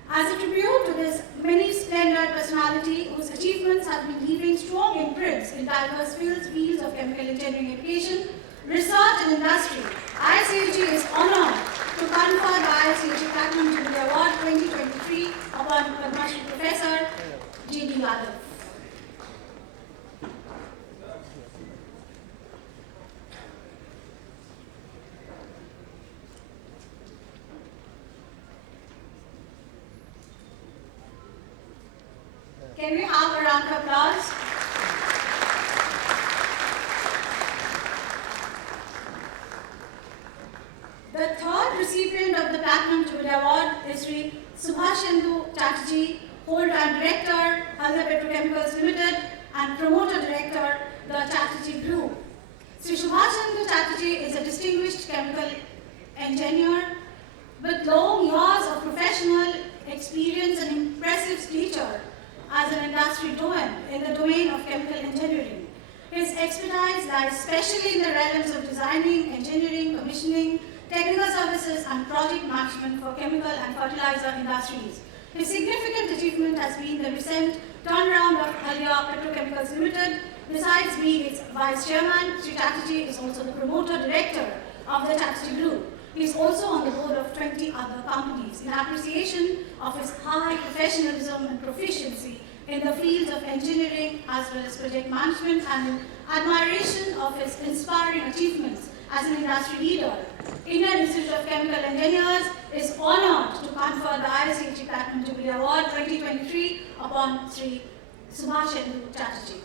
As a tribute to this many splendid personality whose achievements have been leaving strong imprints in diverse fields of chemical engineering education, research and industry, IIChE is honored to confer the IIChE Platinum Jubilee Award 2023 upon Padma Shri Professor G.D. Yadav. Can we have a round of applause? The third recipient of the Platinum Jubilee Award is Sri Subhashendu Chatterjee, whole-time director, Hon'ble Petrochemicals Limited, and promoter director, the Chatterjee Group. Sri Subhashendu Chatterjee is a distinguished chemical engineer with long years of professional experience and impressive stature as an industry doyen in the domain of chemical engineering. His expertise lies especially in the realms of designing, engineering, commissioning, technical services and project management for chemical and fertilizer industries. His significant achievement has been the recent turnaround of Hon'ble Petrochemicals Limited. Besides being its vice chairman, Sri Chatterjee is also the promoter director of the Chatterjee Group. He is also on the board of 20 other companies. In appreciation of his high professionalism and proficiency in the fields of engineering as well as project management, and in admiration of his inspiring achievements as an industry leader, Indian Institute of Chemical Engineers is honored to confer the IIChE Platinum Jubilee Award 2023 upon Sri Subhashendu Chatterjee.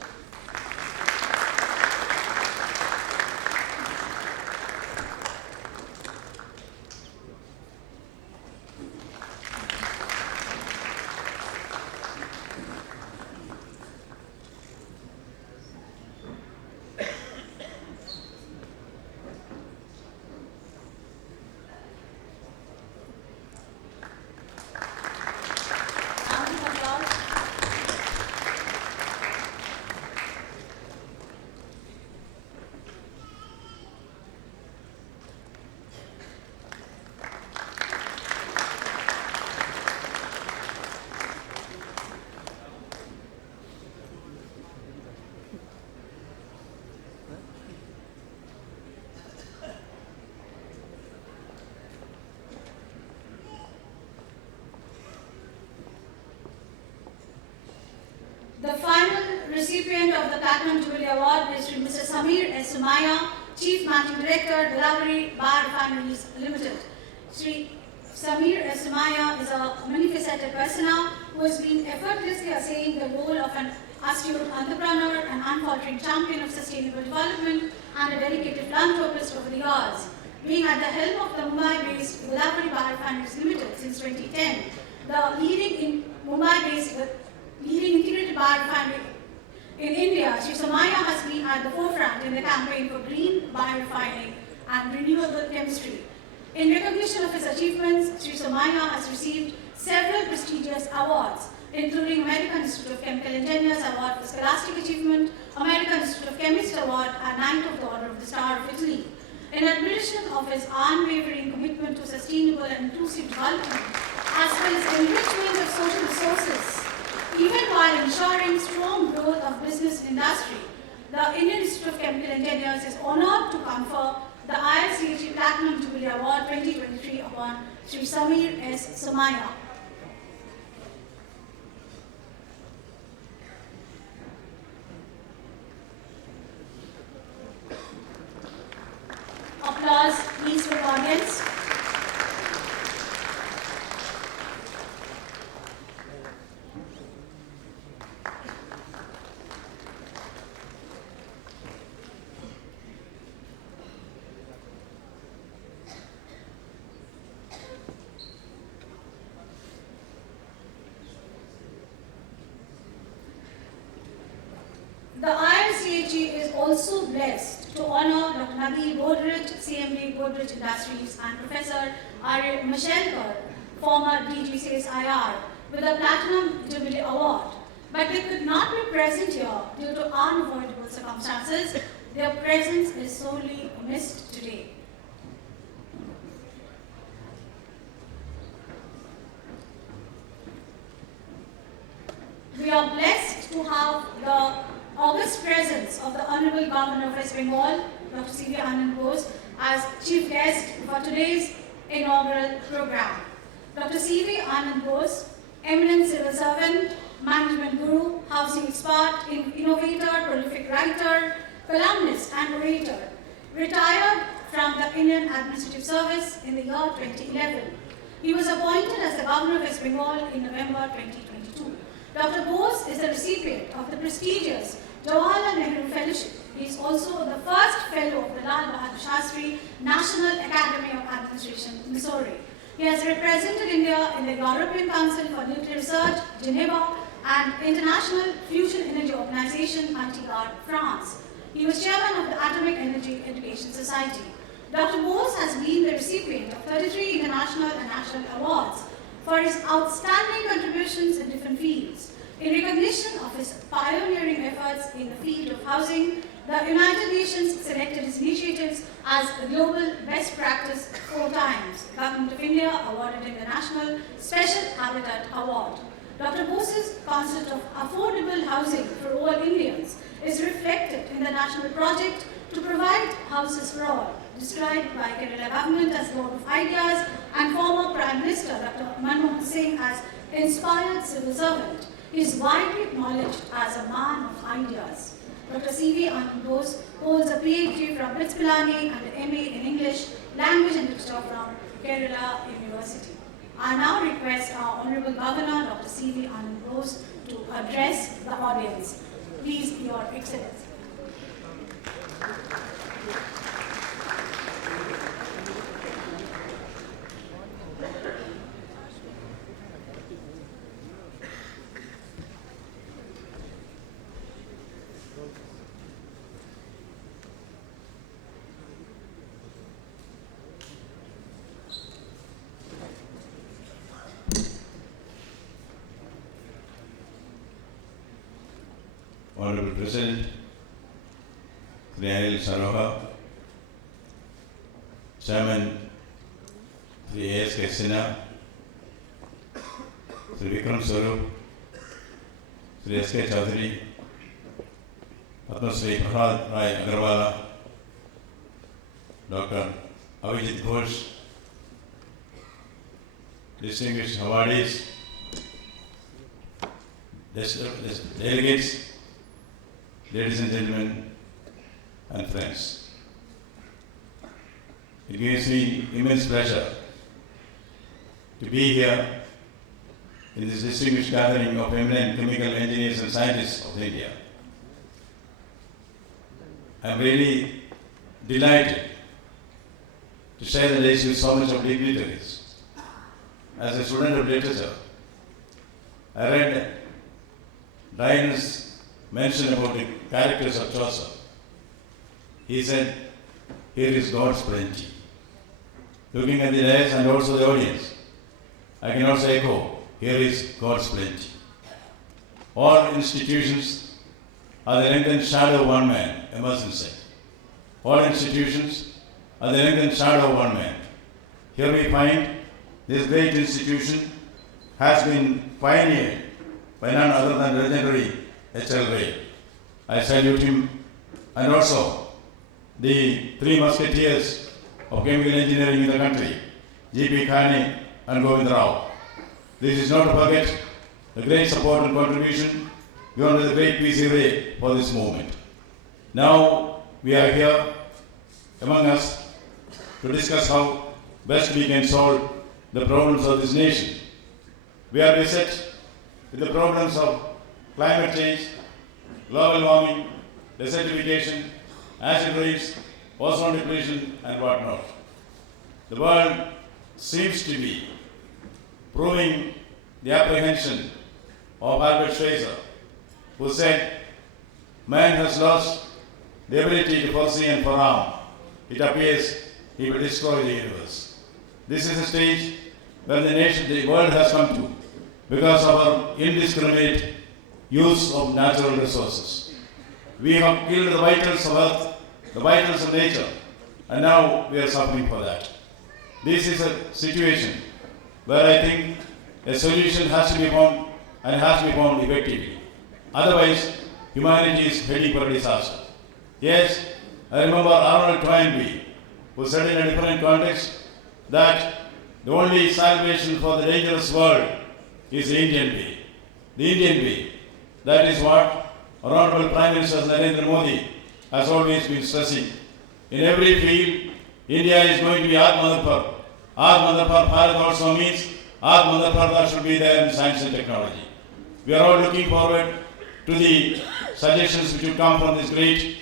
The final recipient of the Platinum Jubilee Award is Mr. Samir S. Sumaya, Chief Managing Director, Delaware Biorefineries Limited. Sri Samir S. Sumaya is a multifaceted persona who has been effortlessly assaying the role of an astute entrepreneur, an unfaltering champion of sustainable development, and a dedicated philanthropist over the years. Being at the helm of the Mumbai-based Delaware Biorefineries Limited since 2010, the leading integrated biorefinery in India, Sri Sumaya has been at the forefront in the campaign for green biorefining and renewable chemistry. In recognition of his achievements, Sri Sumaya has received several prestigious awards, including American Institute of Chemical Engineers Award for Scholastic Achievement, American Institute of Chemists Award, and Knight of the Order of the Star of Italy. In admiration of his unwavering commitment to sustainable and inclusive development, as well as enrichment of social resources, even while ensuring strong growth of business and industry, the Indian Institute of Chemical Engineers is honored to confer the IIChE Platinum Jubilee Award 2023 upon Sri Samir S. Sumaya. Applause, please, for the audience. The IIChE is also blessed to honor Dr. Nabil Godrej, CMD Godrej Industries, and Professor Arya Mashelkar, former DG IR, with a Platinum Jubilee Award. But they could not be present here due to unavoidable circumstances. Their presence is sorely missed today. We are blessed to have the august presence of the Honorable Governor of West Bengal, Dr. C.V. Ananda Bose, as chief guest for today's inaugural program. Dr. C.V. Ananda Bose, eminent civil servant, management guru, housing expert, innovator, prolific writer, columnist and orator, retired from the Indian Administrative Service in the year 2011. He was appointed as the Governor of West Bengal in November 2022. Dr. Bose is the recipient of the prestigious Jawaharlal Nehru Fellowship. He is also the first fellow of the Lal Bahadur Shastri National Academy of Administration, Missouri. He has represented India in the European Council for Nuclear Research, Geneva, and International Fusion Energy Organization, IIChE, France. He was chairman of the Atomic Energy Education Society. Dr. Bose has been the recipient of 33 international and national awards for his outstanding contributions in different fields. In recognition of his pioneering efforts in the field of housing, the United Nations selected his initiatives as a global best practice 4 times. The Government of India awarded him the National Special Habitat Award. Dr. Bose's concept of affordable housing for all Indians is reflected in the national project to provide houses for all, described by Kerala government as Lord of Ideas and former Prime Minister Dr. Manmohan Singh as inspired civil servant. He is widely acknowledged as a man of ideas. Dr. C.V. Ananda Bose holds a PhD from BITS Pilani and an MA in English, Language and Literature from Kerala University. I now request our Honorable Governor, Dr. C.V. Ananda Bose, to address the audience. Please, Your Excellency. Honorable President, Sri Anil Saroha, Chairman Sri IIChE-CHEMCON, Sri Vikram Swarup, Sri S.K. Chaudhary, Padma Shri Prahlad Rai Agarwala, Dr. Avijit Ghosh, distinguished awardees, delegates, ladies and gentlemen, and friends. It gives me immense pleasure to be here in this distinguished gathering of eminent chemical engineers and scientists of India. I am really delighted to share the days with so much of dignitaries. As a student of literature, I read Dian's mention about the characters of Chaucer. He said, "Here is God's plenty." Looking at the dais and also the audience, I can also echo, here is God's plenty. All institutions are the length and shadow of one man, Emerson said. All institutions are the length and shadow of one man. Here we find this great institution has been pioneered by none other than legendary H.L. Ray. I salute him, and also the 3 musketeers of chemical engineering in the country, G.P. Khane and Govind Rao. This is not to forget the great support and contribution given by the great P.C. Ray for this movement. Now we are here among us to discuss how best we can solve the problems of this nation. We are beset with the problems of climate change, global warming, desertification, acid rains, ozone depletion, and whatnot. The world seems to be proving the apprehension of Albert Schweitzer, who said, "Man has lost the ability to foresee and forearm. It appears he will destroy the universe." This is a stage where the world has come to because of our indiscriminate use of natural resources. We have killed the vitals of earth, the vitals of nature, and now we are suffering for that. This is a situation where I think a solution has to be found, and has to be found effectively. Otherwise, humanity is heading for a disaster. Yes, I remember Arnold Toynbee, who said in a different context that the only salvation for the dangerous world is the Indian way. The Indian way. That is what Hon'ble Prime Minister Narendra Modi has always been stressing. In every field, India is going to be Atmanirbhar. Atmanirbhar Bharat also means Atmanirbhar should be there in science and technology. We are all looking forward to the suggestions which will come from this great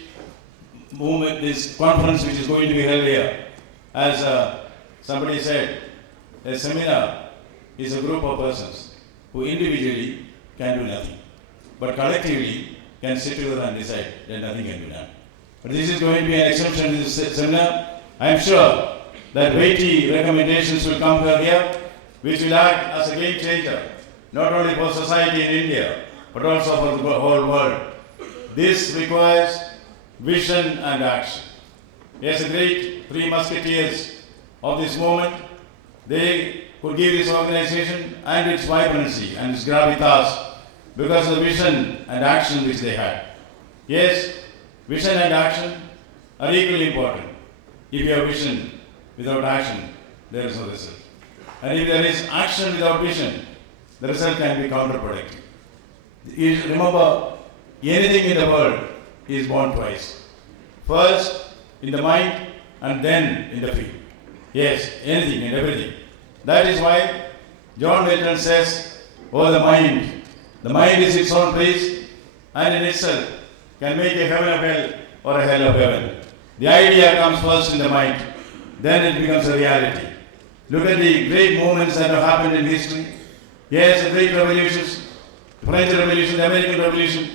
movement, this conference which is going to be held here. As somebody said, a seminar is a group of persons who individually can do nothing, but collectively can sit together and decide that nothing can be done. But this is going to be an exception in this seminar. I am sure that weighty recommendations will come here, which will act as a game changer, not only for society in India, but also for the whole world. This requires vision and action. As the great three musketeers of this moment, they could give this organization and its vibrancy and its gravitas because of the vision and action which they had. Yes, vision and action are equally important. If you have vision without action, there is no result. And if there is action without vision, the result can be counterproductive. Remember, anything in the world is born twice. First in the mind and then in the field. Yes, anything and everything. That is why John Milton says, oh, the mind is its own place and in itself can make a heaven of hell or a hell of heaven. The idea comes first in the mind, then it becomes a reality. Look at the great movements that have happened in history. Yes, the great revolutions, the French Revolution, the American Revolution,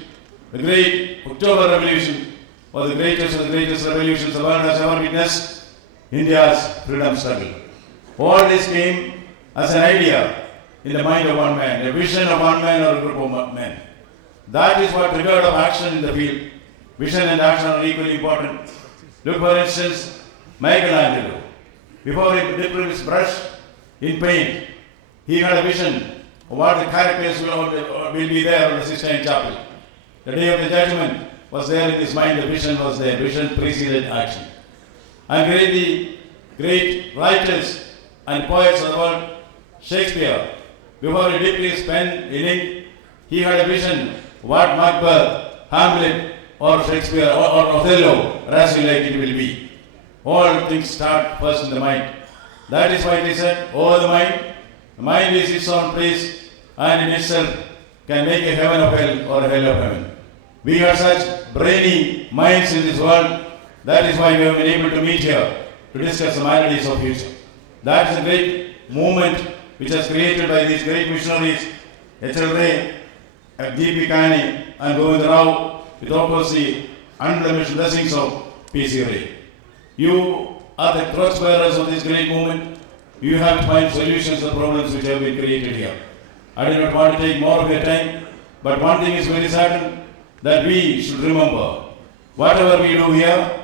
the great October Revolution, was the greatest of the greatest revolutions the world has ever witnessed, India's freedom struggle. All this came as an idea in the mind of one man, a vision of one man or a group of men. That is what triggered of action in the field. Vision and action are equally important. Look, for instance, Michelangelo. Before he dipped his brush in paint, he had a vision of what the characters will be there on the Sistine Chapel. The day of the judgment was there in his mind, the vision was there. Vision preceded action. And the great writers and poets of the world, Shakespeare, before he dipped his pen in ink, he had a vision what Macbeth, Hamlet, or Shakespeare, or Othello, or as you like it will be. All things start first in the mind. That is why they said, oh, the mind is its own place and in itself can make a heaven of hell or a hell of heaven. We have such brainy minds in this world. That is why we have been able to meet here to discuss the maladies of future. That is a great movement which was created by these great missionaries, H.L. Ray, G.P. Kani, and Govind Rao, with of course the unblemished blessings of P.C. Ray. You are the torchbearers of this great movement. You have to find solutions to problems which have been created here. I do not want to take more of your time, but one thing is very certain, that we should remember, whatever we do here,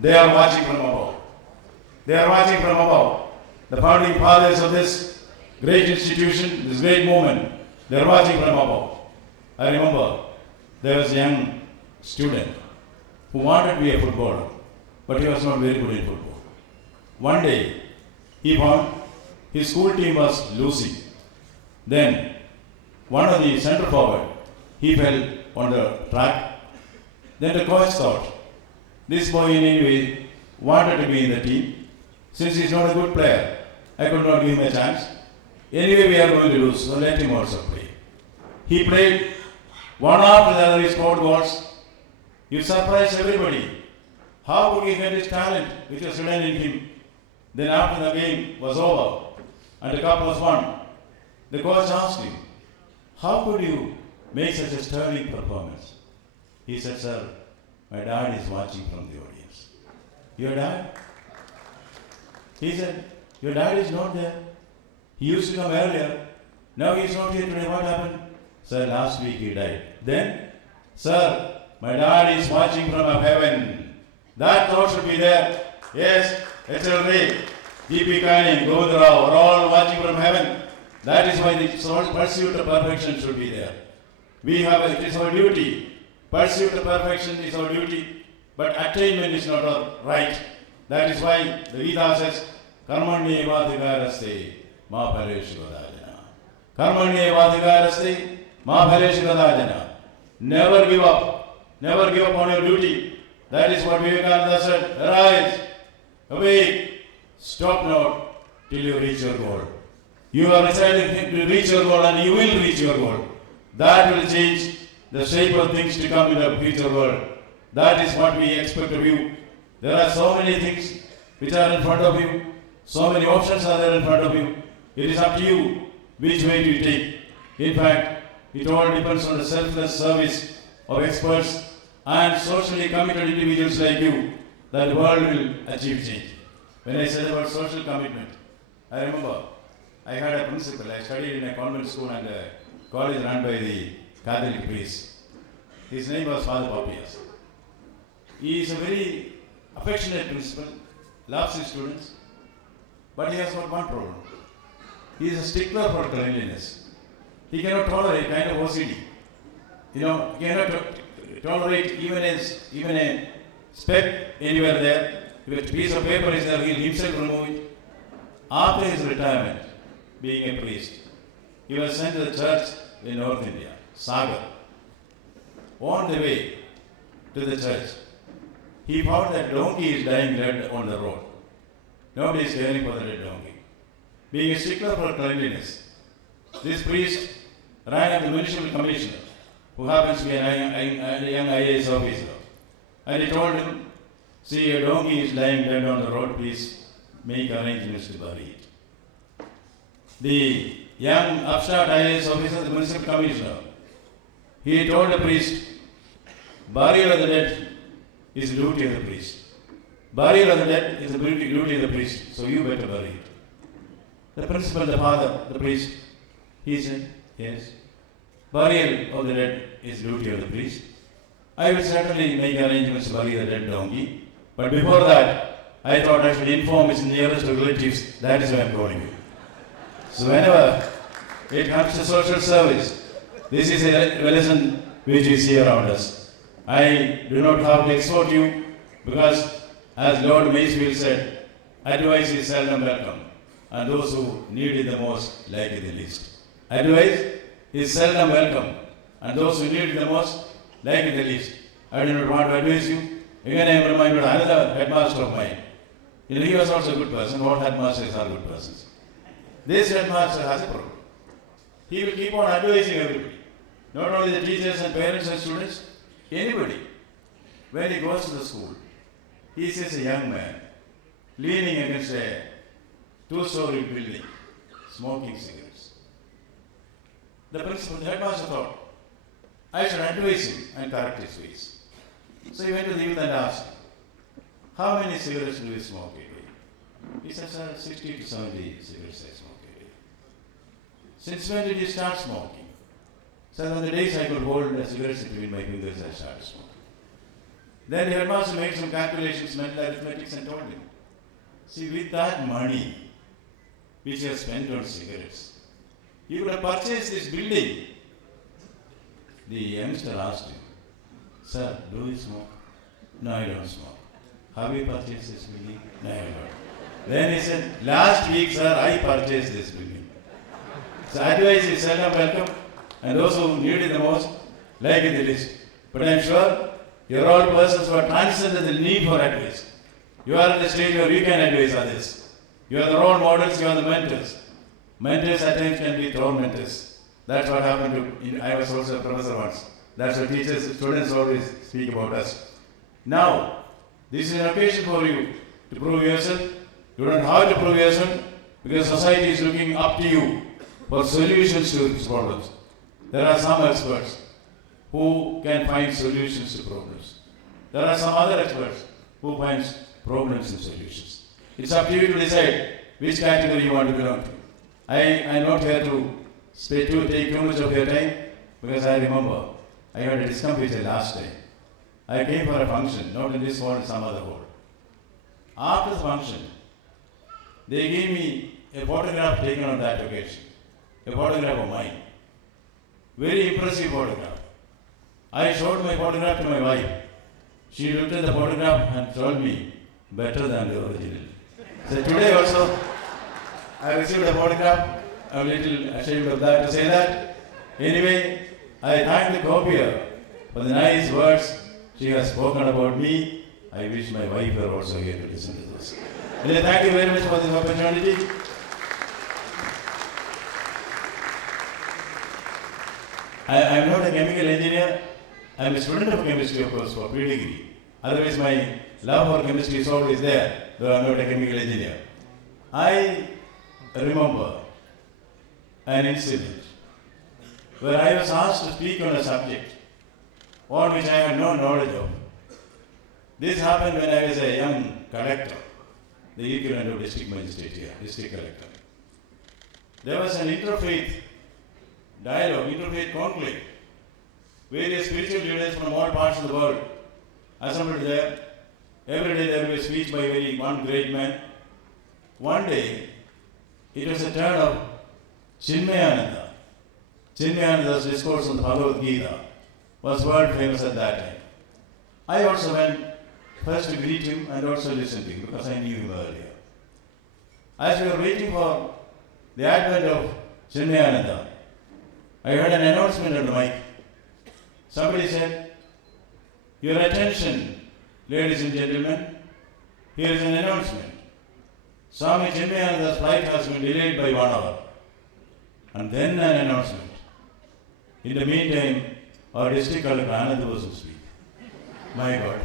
they are watching from above. They are watching from above. The founding fathers of this great institution, this great movement, they are watching from above. I remember there was a young student who wanted to be a footballer, but he was not very good in football. One day, he found his school team was losing. Then, one of the centre forward, he fell on the track. Then the coach thought, this boy in any way wanted to be in the team. Since he is not a good player, I could not give him a chance. Anyway, we are going to lose, so let him also play. He played one after the other, he scored goals. He surprised everybody. How could he get his talent which was hidden in him? Then after the game was over and the cup was won, the coach asked him, how could you make such a sterling performance? He said, sir, my dad is watching from the audience. Your dad? He said, your dad is not there. He used to come earlier. Now he is not here today. What happened? Sir, last week he died. Then, sir, my dad is watching from heaven. That thought should be there. Yes, H.L. Ray, G.P. Kani, Govind Rao are all watching from heaven. That is why the pursuit of perfection should be there. It is our duty. Pursuit of perfection is our duty, but attainment is not our right. That is why the Gita says, Karmanye vadhikaraste ma phareshu gadajana. Karmanye vadhikaraste ma phareshu gadajana. Never give up. Never give up on your duty. That is what Vivekananda said. Arise, awake, stop not till you reach your goal. You are decided to reach your goal and you will reach your goal. that will change the shape of things to come in the future world. That is what we expect of you. There are so many things which are in front of you, so many options are there in front of you. It is up to you which way to take. In fact, it all depends on the selfless service of experts and socially committed individuals like you that the world will achieve change. When I said about social commitment, I remember I had a principal. I studied in a convent school and a college run by the Catholic priest. His name was Father Papias. He is a very affectionate principal, loves his students, but he has got one problem. He is a stickler for cleanliness. He cannot tolerate kind of OCD. He cannot tolerate even a speck anywhere there. If a piece of paper is there, he will himself remove it. After his retirement, being a priest, he was sent to the church in North India, Sagar. On the way to the church, he found that donkey is lying dead on the road. Nobody is caring for the dead donkey. Being a stickler for cleanliness, this priest rang up the municipal commissioner, who happens to be a young IAS officer, and he told him, see, a donkey is lying dead on the road, please make arrangements to bury it. The young upstart IAS officer, the municipal commissioner, he told the priest, burial of the dead is the duty of the priest. Burial of the dead is the duty of the priest, so you better bury it. The principal, the father, the priest, he said, yes, burial of the dead is the duty of the priest. I will certainly make arrangements to bury the dead donkey, but before that, I thought I should inform his nearest relatives, that is why I am calling you. So whenever it comes to social service, this is a lesson which we see around us. I do not have to exhort you because, as Lord Maysfield said, advice is seldom welcome, and those who need it the most like it the least. Advice is seldom welcome, and those who need it the most like it the least. I do not want to advise you. Again, I am reminded of another headmaster of mine. He was also a good person. All headmasters are good persons. This headmaster has a problem. He will keep on advising everybody, not only the teachers and parents and students, anybody. When he goes to the school, he sees a young man leaning against a two-story building, smoking cigarettes. The principal, the headmaster thought, I should advise him and correct his ways. So he went to the youth and asked, how many cigarettes do you smoke a day? He said, sir, 60 to 70 cigarettes I smoke a day. Since when did you start smoking? So on the days I could hold a cigarette between my fingers, I started smoking. Then the headmaster made some calculations, mental arithmetics, and told him, see, with that money which you have spent on cigarettes, you could have purchased this building. The youngster asked him, sir, do you smoke? No, I don't smoke. Have you purchased this building? No, I don't. Then he said, last week, sir, I purchased this building. So advice is seldom welcome, and those who need it the most, like it the least. But I am sure you are all persons who are transcended the need for advice. You are at the stage where you can advise others. You are the role models, you are the mentors. Mentors at times can be tormentors. That's what happened to, I was also a professor once. That's what teachers, students always speak about us. Now, this is an occasion for you to prove yourself. You don't have to prove yourself because society is looking up to you for solutions to these problems. There are some experts who can find solutions to problems. There are some other experts who find problems and solutions. It's up to you to decide which category you want to belong to. I am not here to take too much of your time because I remember I had a discomfiture last time. I came for a function, not in this hall, in some other hall. After the function, they gave me a photograph taken on that occasion, a photograph of mine. Very impressive photograph. I showed my photograph to my wife. She looked at the photograph and told me, better than the original. So today also, I received a photograph. I'm a little ashamed of that to say that. Anyway, I thank the copier for the nice words she has spoken about me. I wish my wife were also here to listen to this. And thank you very much for this opportunity. I am not a chemical engineer. I am a student of chemistry, of course, for pre-degree. Otherwise, my love for chemistry is always there, though I am not a chemical engineer. I remember an incident where I was asked to speak on a subject on which I had no knowledge of. This happened when I was a young collector, the equivalent of district magistrate here, district collector. There was an interfaith dialogue, interfaith conflict. Various spiritual leaders from all parts of the world assembled there. Every day there was a speech by one great man. One day, it was the turn of Chinmayananda. Chinmayananda's discourse on the Bhagavad Gita was world famous at that time. I also went first to greet him and also listen to him because I knew him earlier. As we were waiting for the advent of Chinmayananda, I heard an announcement on the mic. Somebody said, "Your attention, ladies and gentlemen, here is an announcement. Swami Chinmayananda's flight has been delayed by 1 hour." And then an announcement. In the meantime, our district collector Ananda Bose will speak. My God.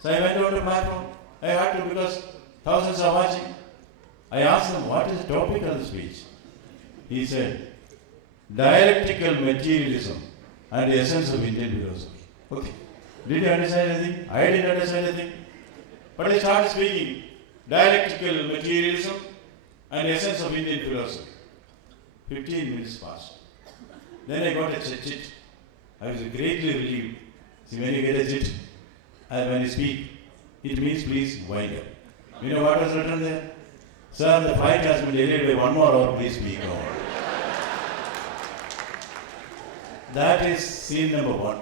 So I went over to the platform. I had to because thousands are watching. I asked him, what is the topic of the speech? He said, dialectical materialism and the essence of Indian philosophy. Okay. Did you understand anything? I didn't understand anything. But I started speaking. Dialectical materialism and the essence of Indian philosophy. 15 minutes passed. Then I got a chit. I was greatly relieved. See, when you get a chit, and when you speak, it means please wind up. You know what was written there? Sir, the flight has been delayed by 1 more hour, please speak on. That is scene number 1.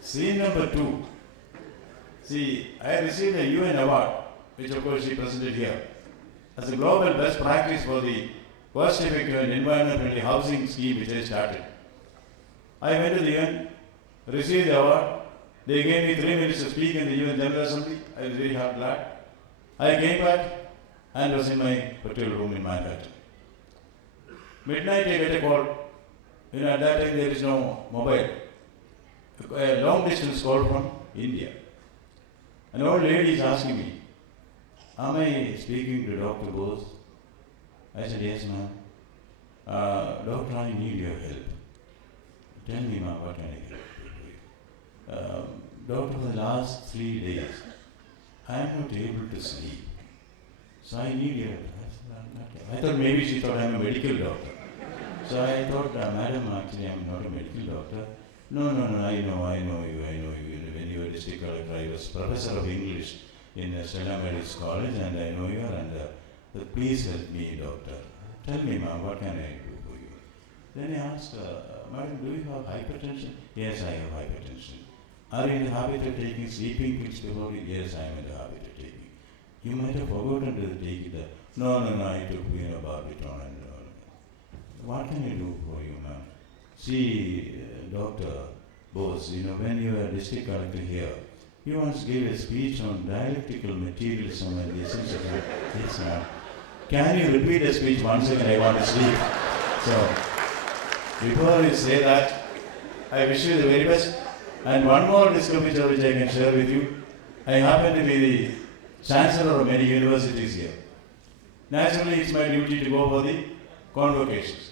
Scene number 2. See, I received a UN award, which of course she presented here, as a global best practice for the cost-effective and environment-friendly housing scheme which I started. I went to the UN, received the award. They gave me 3 minutes to speak in the UN General Assembly. I was very glad. I came back and was in my hotel room in Manhattan. Midnight I get a call. At that time there is no mobile. A long distance call from India. An old lady is asking me, am I speaking to Dr. Bose? I said, yes, ma'am. Doctor, I need your help. Tell me, ma'am, what can I help you? Doctor, for the last 3 days, I am not able to sleep. So I need your help. I thought maybe she thought I am a medical doctor. So I thought, madam, actually I am not a medical doctor. No, I know you. When you were district collector, I was professor of English in Stella Medics College, and I know you, and please help me, doctor. Tell me, ma'am, what can I do for you? Then I asked, madam, do you have hypertension? Yes, I have hypertension. Are you in the habit of taking sleeping pills before you? Yes, I am in the habit of taking. You might have forgotten to take it. No, I took barbiton and what can I do for you, ma'am? See, Dr. Bose, when you were district collector here, you once gave a speech on dialectical materialism and the essence of it. Yes, ma'am. Can you repeat the speech once again? I want to sleep. So, before you say that, I wish you the very best. And one more discovery which I can share with you. I happen to be the chancellor of many universities here. Naturally, it's my duty to go for the convocations.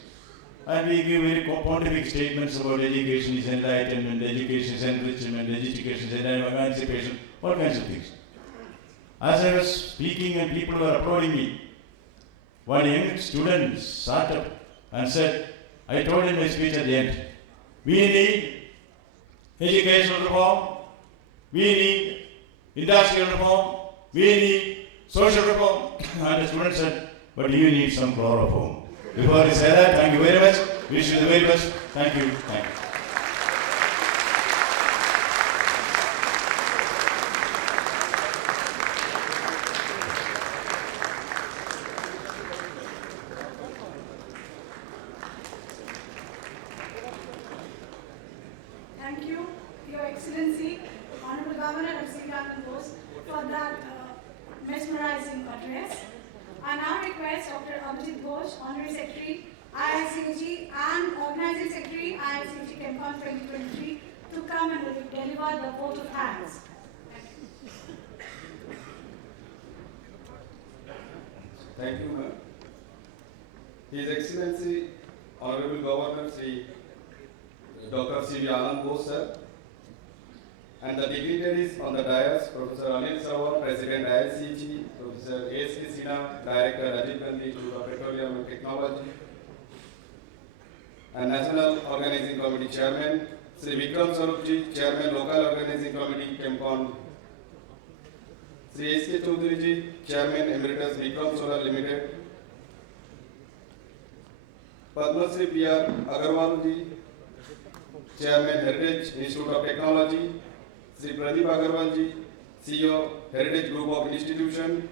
And we give very pontific statements about education is enlightenment, education is enrichment, education is emancipation, all kinds of things. As I was speaking and people were applauding me, one young student sat up and said, I told in my speech at the end, we need educational reform, we need industrial reform, we need social reform. And the student said, but you need some chloroform. Before I say that, thank you very much. Wish you the very best. Thank you. Thank you, Your Excellency, Honorable Governor of Sri Ananda Bose, for that mesmerizing address. I now request Dr. Abhijit Ghosh, Honorary Secretary, IIChE and Organizing Secretary IIChE-CHEMCON 2023 to come and deliver the vote of thanks. Thank you, ma'am. His Excellency, Honorable Governor Sri Dr. C.V. Ananda Bose, sir, and the dignitaries on the dais, Professor Anil Sawar, President IIChE, Professor A.S.K. Sinha, Director Rajiv Gandhi, Institute of Petroleum and Technology, and National Organizing Committee Chairman, Sri Vikram Sarupji, Chairman Local Organizing Committee, ChemCon, Sri S.K. Chaudharyji, Chairman Emeritus Vikram Solar Limited, Padma Shri P.R. Agarwalji, Chairman Heritage Institute of Technology, Sri Pradeep Agarwalji, CEO Heritage Group of Institution,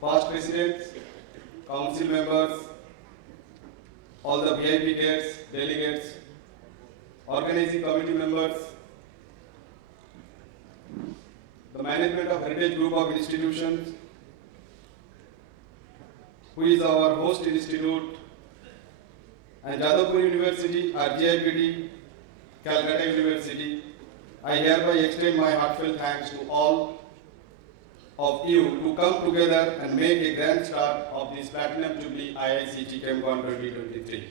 past presidents, council members, all the VIP guests, delegates, organizing committee members, the management of Heritage Group of Institutions, who is our host institute, and Jadavpur University, RGIPD, Calcutta University. I hereby extend my heartfelt thanks to all of you to come together and make a grand start of this Platinum Jubilee IIChE-CHEMCON 2023.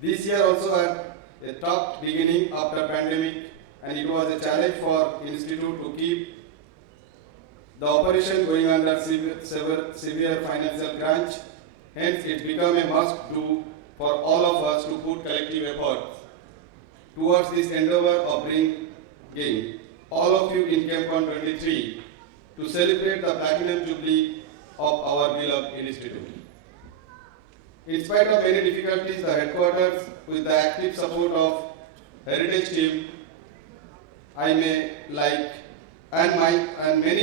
This year also had a tough beginning after pandemic, and it was a challenge for institute to keep the operation going under severe financial crunch. Hence, it became a must-do for all of us to put collective efforts towards this endeavor of bringing all of you in ChemCon 23 to celebrate the Platinum Jubilee of our beloved institute. In spite of many difficulties, the headquarters, with the active support of Heritage team, and many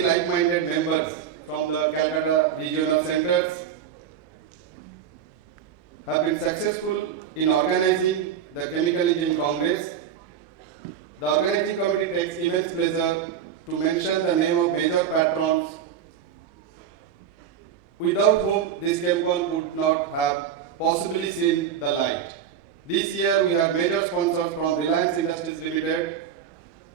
like-minded members from the Calcutta regional centers, have been successful in organizing the Chemical Engineering Congress. The organizing committee takes immense pleasure to mention the name of major patrons without whom this ChemCon would not have possibly seen the light. This year we have major sponsors from Reliance Industries Limited,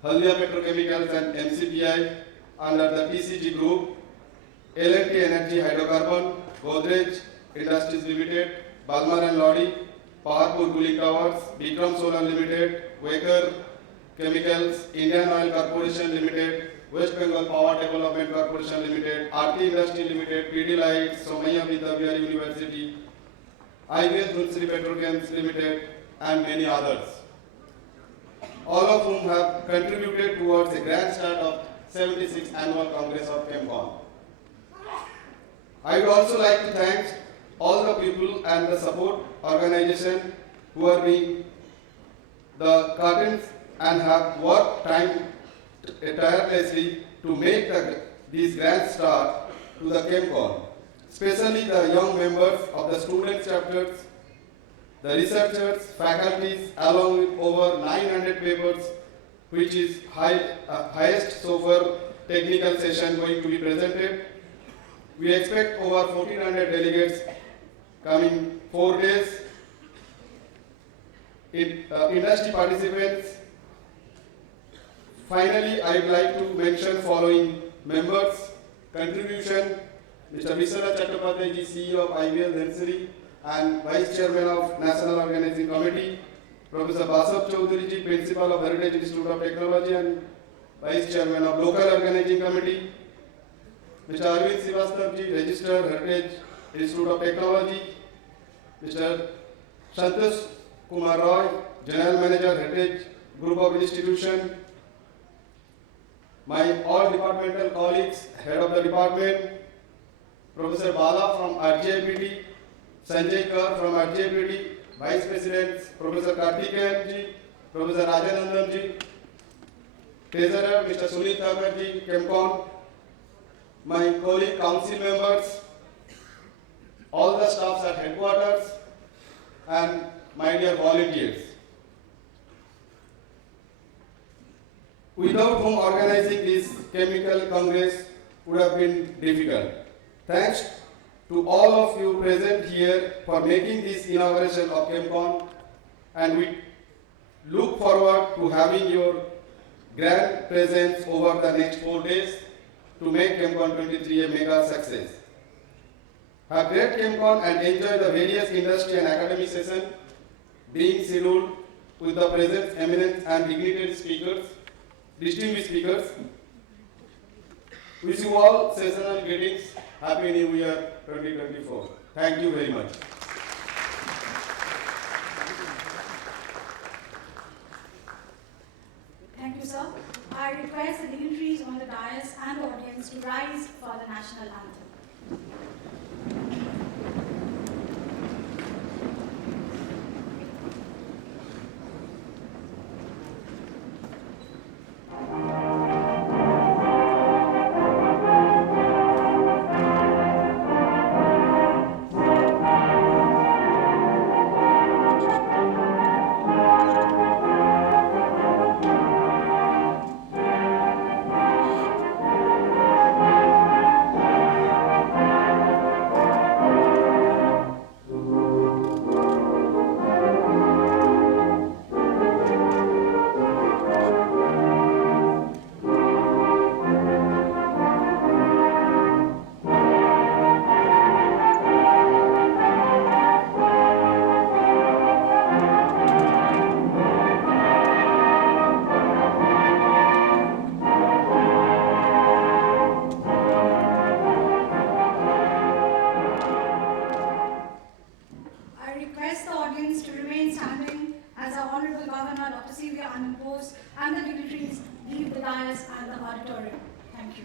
Haldia Petrochemicals and MCPI under the PCG Group, L&T Energy Hydrocarbon, Godrej Industries Limited, Balmer and Lodi, Paharpur Cooling Towers, Vikram Solar Limited, Waker Chemicals, Indian Oil Corporation Limited, West Bengal Power Development Corporation Limited, RT Industry Limited, PD Lights, Somaiya Vidya University, IVS Dhunsri Petrochemicals Limited, and many others, all of whom have contributed towards a grand start of 76th Annual Congress of ChemCon. I would also like to thank all the people and the support organization who are being the curtains and have worked tirelessly to make this grand start to the ChemCon, especially the young members of the student chapters, the researchers, faculties, along with over 900 papers, which is highest so far technical session going to be presented. We expect over 1400 delegates coming 4 days. Industry participants. Finally, I would like to mention following members' contribution: Mr. Viswanath Chattopadhyay, CEO of IVL Dhunsri and Vice Chairman of National Organizing Committee, Professor Basav Chaudharyji, Principal of Heritage Institute of Technology and Vice Chairman of Local Organizing Committee, Mr. Arvind Srivastavji, Register Heritage Institute of Technology, Mr. Santosh Kumar Roy, General Manager Heritage Group of Institution, my all departmental colleagues, Head of the Department, Professor Bala from RGIPD, Sanjay Kar from RGIPD, Vice Presidents, Professor Karthikeyanji, Professor Rajanandanji, Treasurer Mr. Sunil Thakurji, ChemCon, my colleague council members, all the staffs at headquarters, and my dear volunteers, without whom organizing this chemical congress would have been difficult. Thanks to all of you present here for making this inauguration of ChemCon, and we look forward to having your grand presence over the next 4 days to make ChemCon 23 a mega success. Have great ChemCon and enjoy the various industry and academic sessions being scheduled with the present eminent and dignitaries speakers, distinguished speakers. Wish you all seasonal greetings. Happy New Year 2024. Thank you very much. Thank you, sir. I request the dignitaries on the dais and the audience to rise for the national anthem. Ananda Bose and the dignitaries leave the dais and the auditorium. Thank you.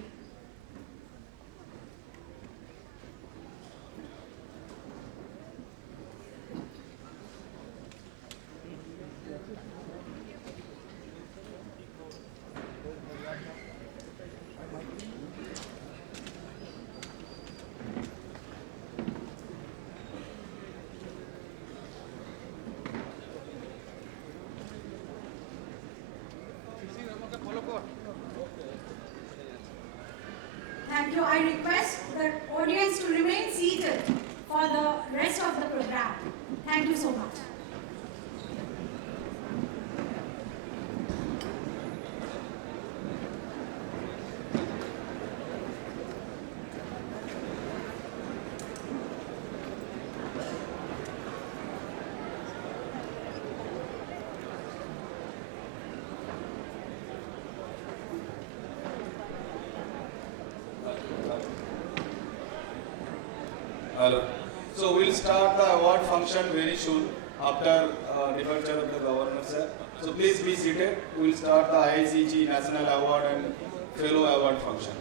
Thank you. I request the audience to remain seated for the rest of the program. Thank you so much. So we'll start the award function very soon after departure of the governor, sir. So please be seated. We'll start the IIChE National Award and Fellow Award function.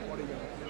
পরে যাবে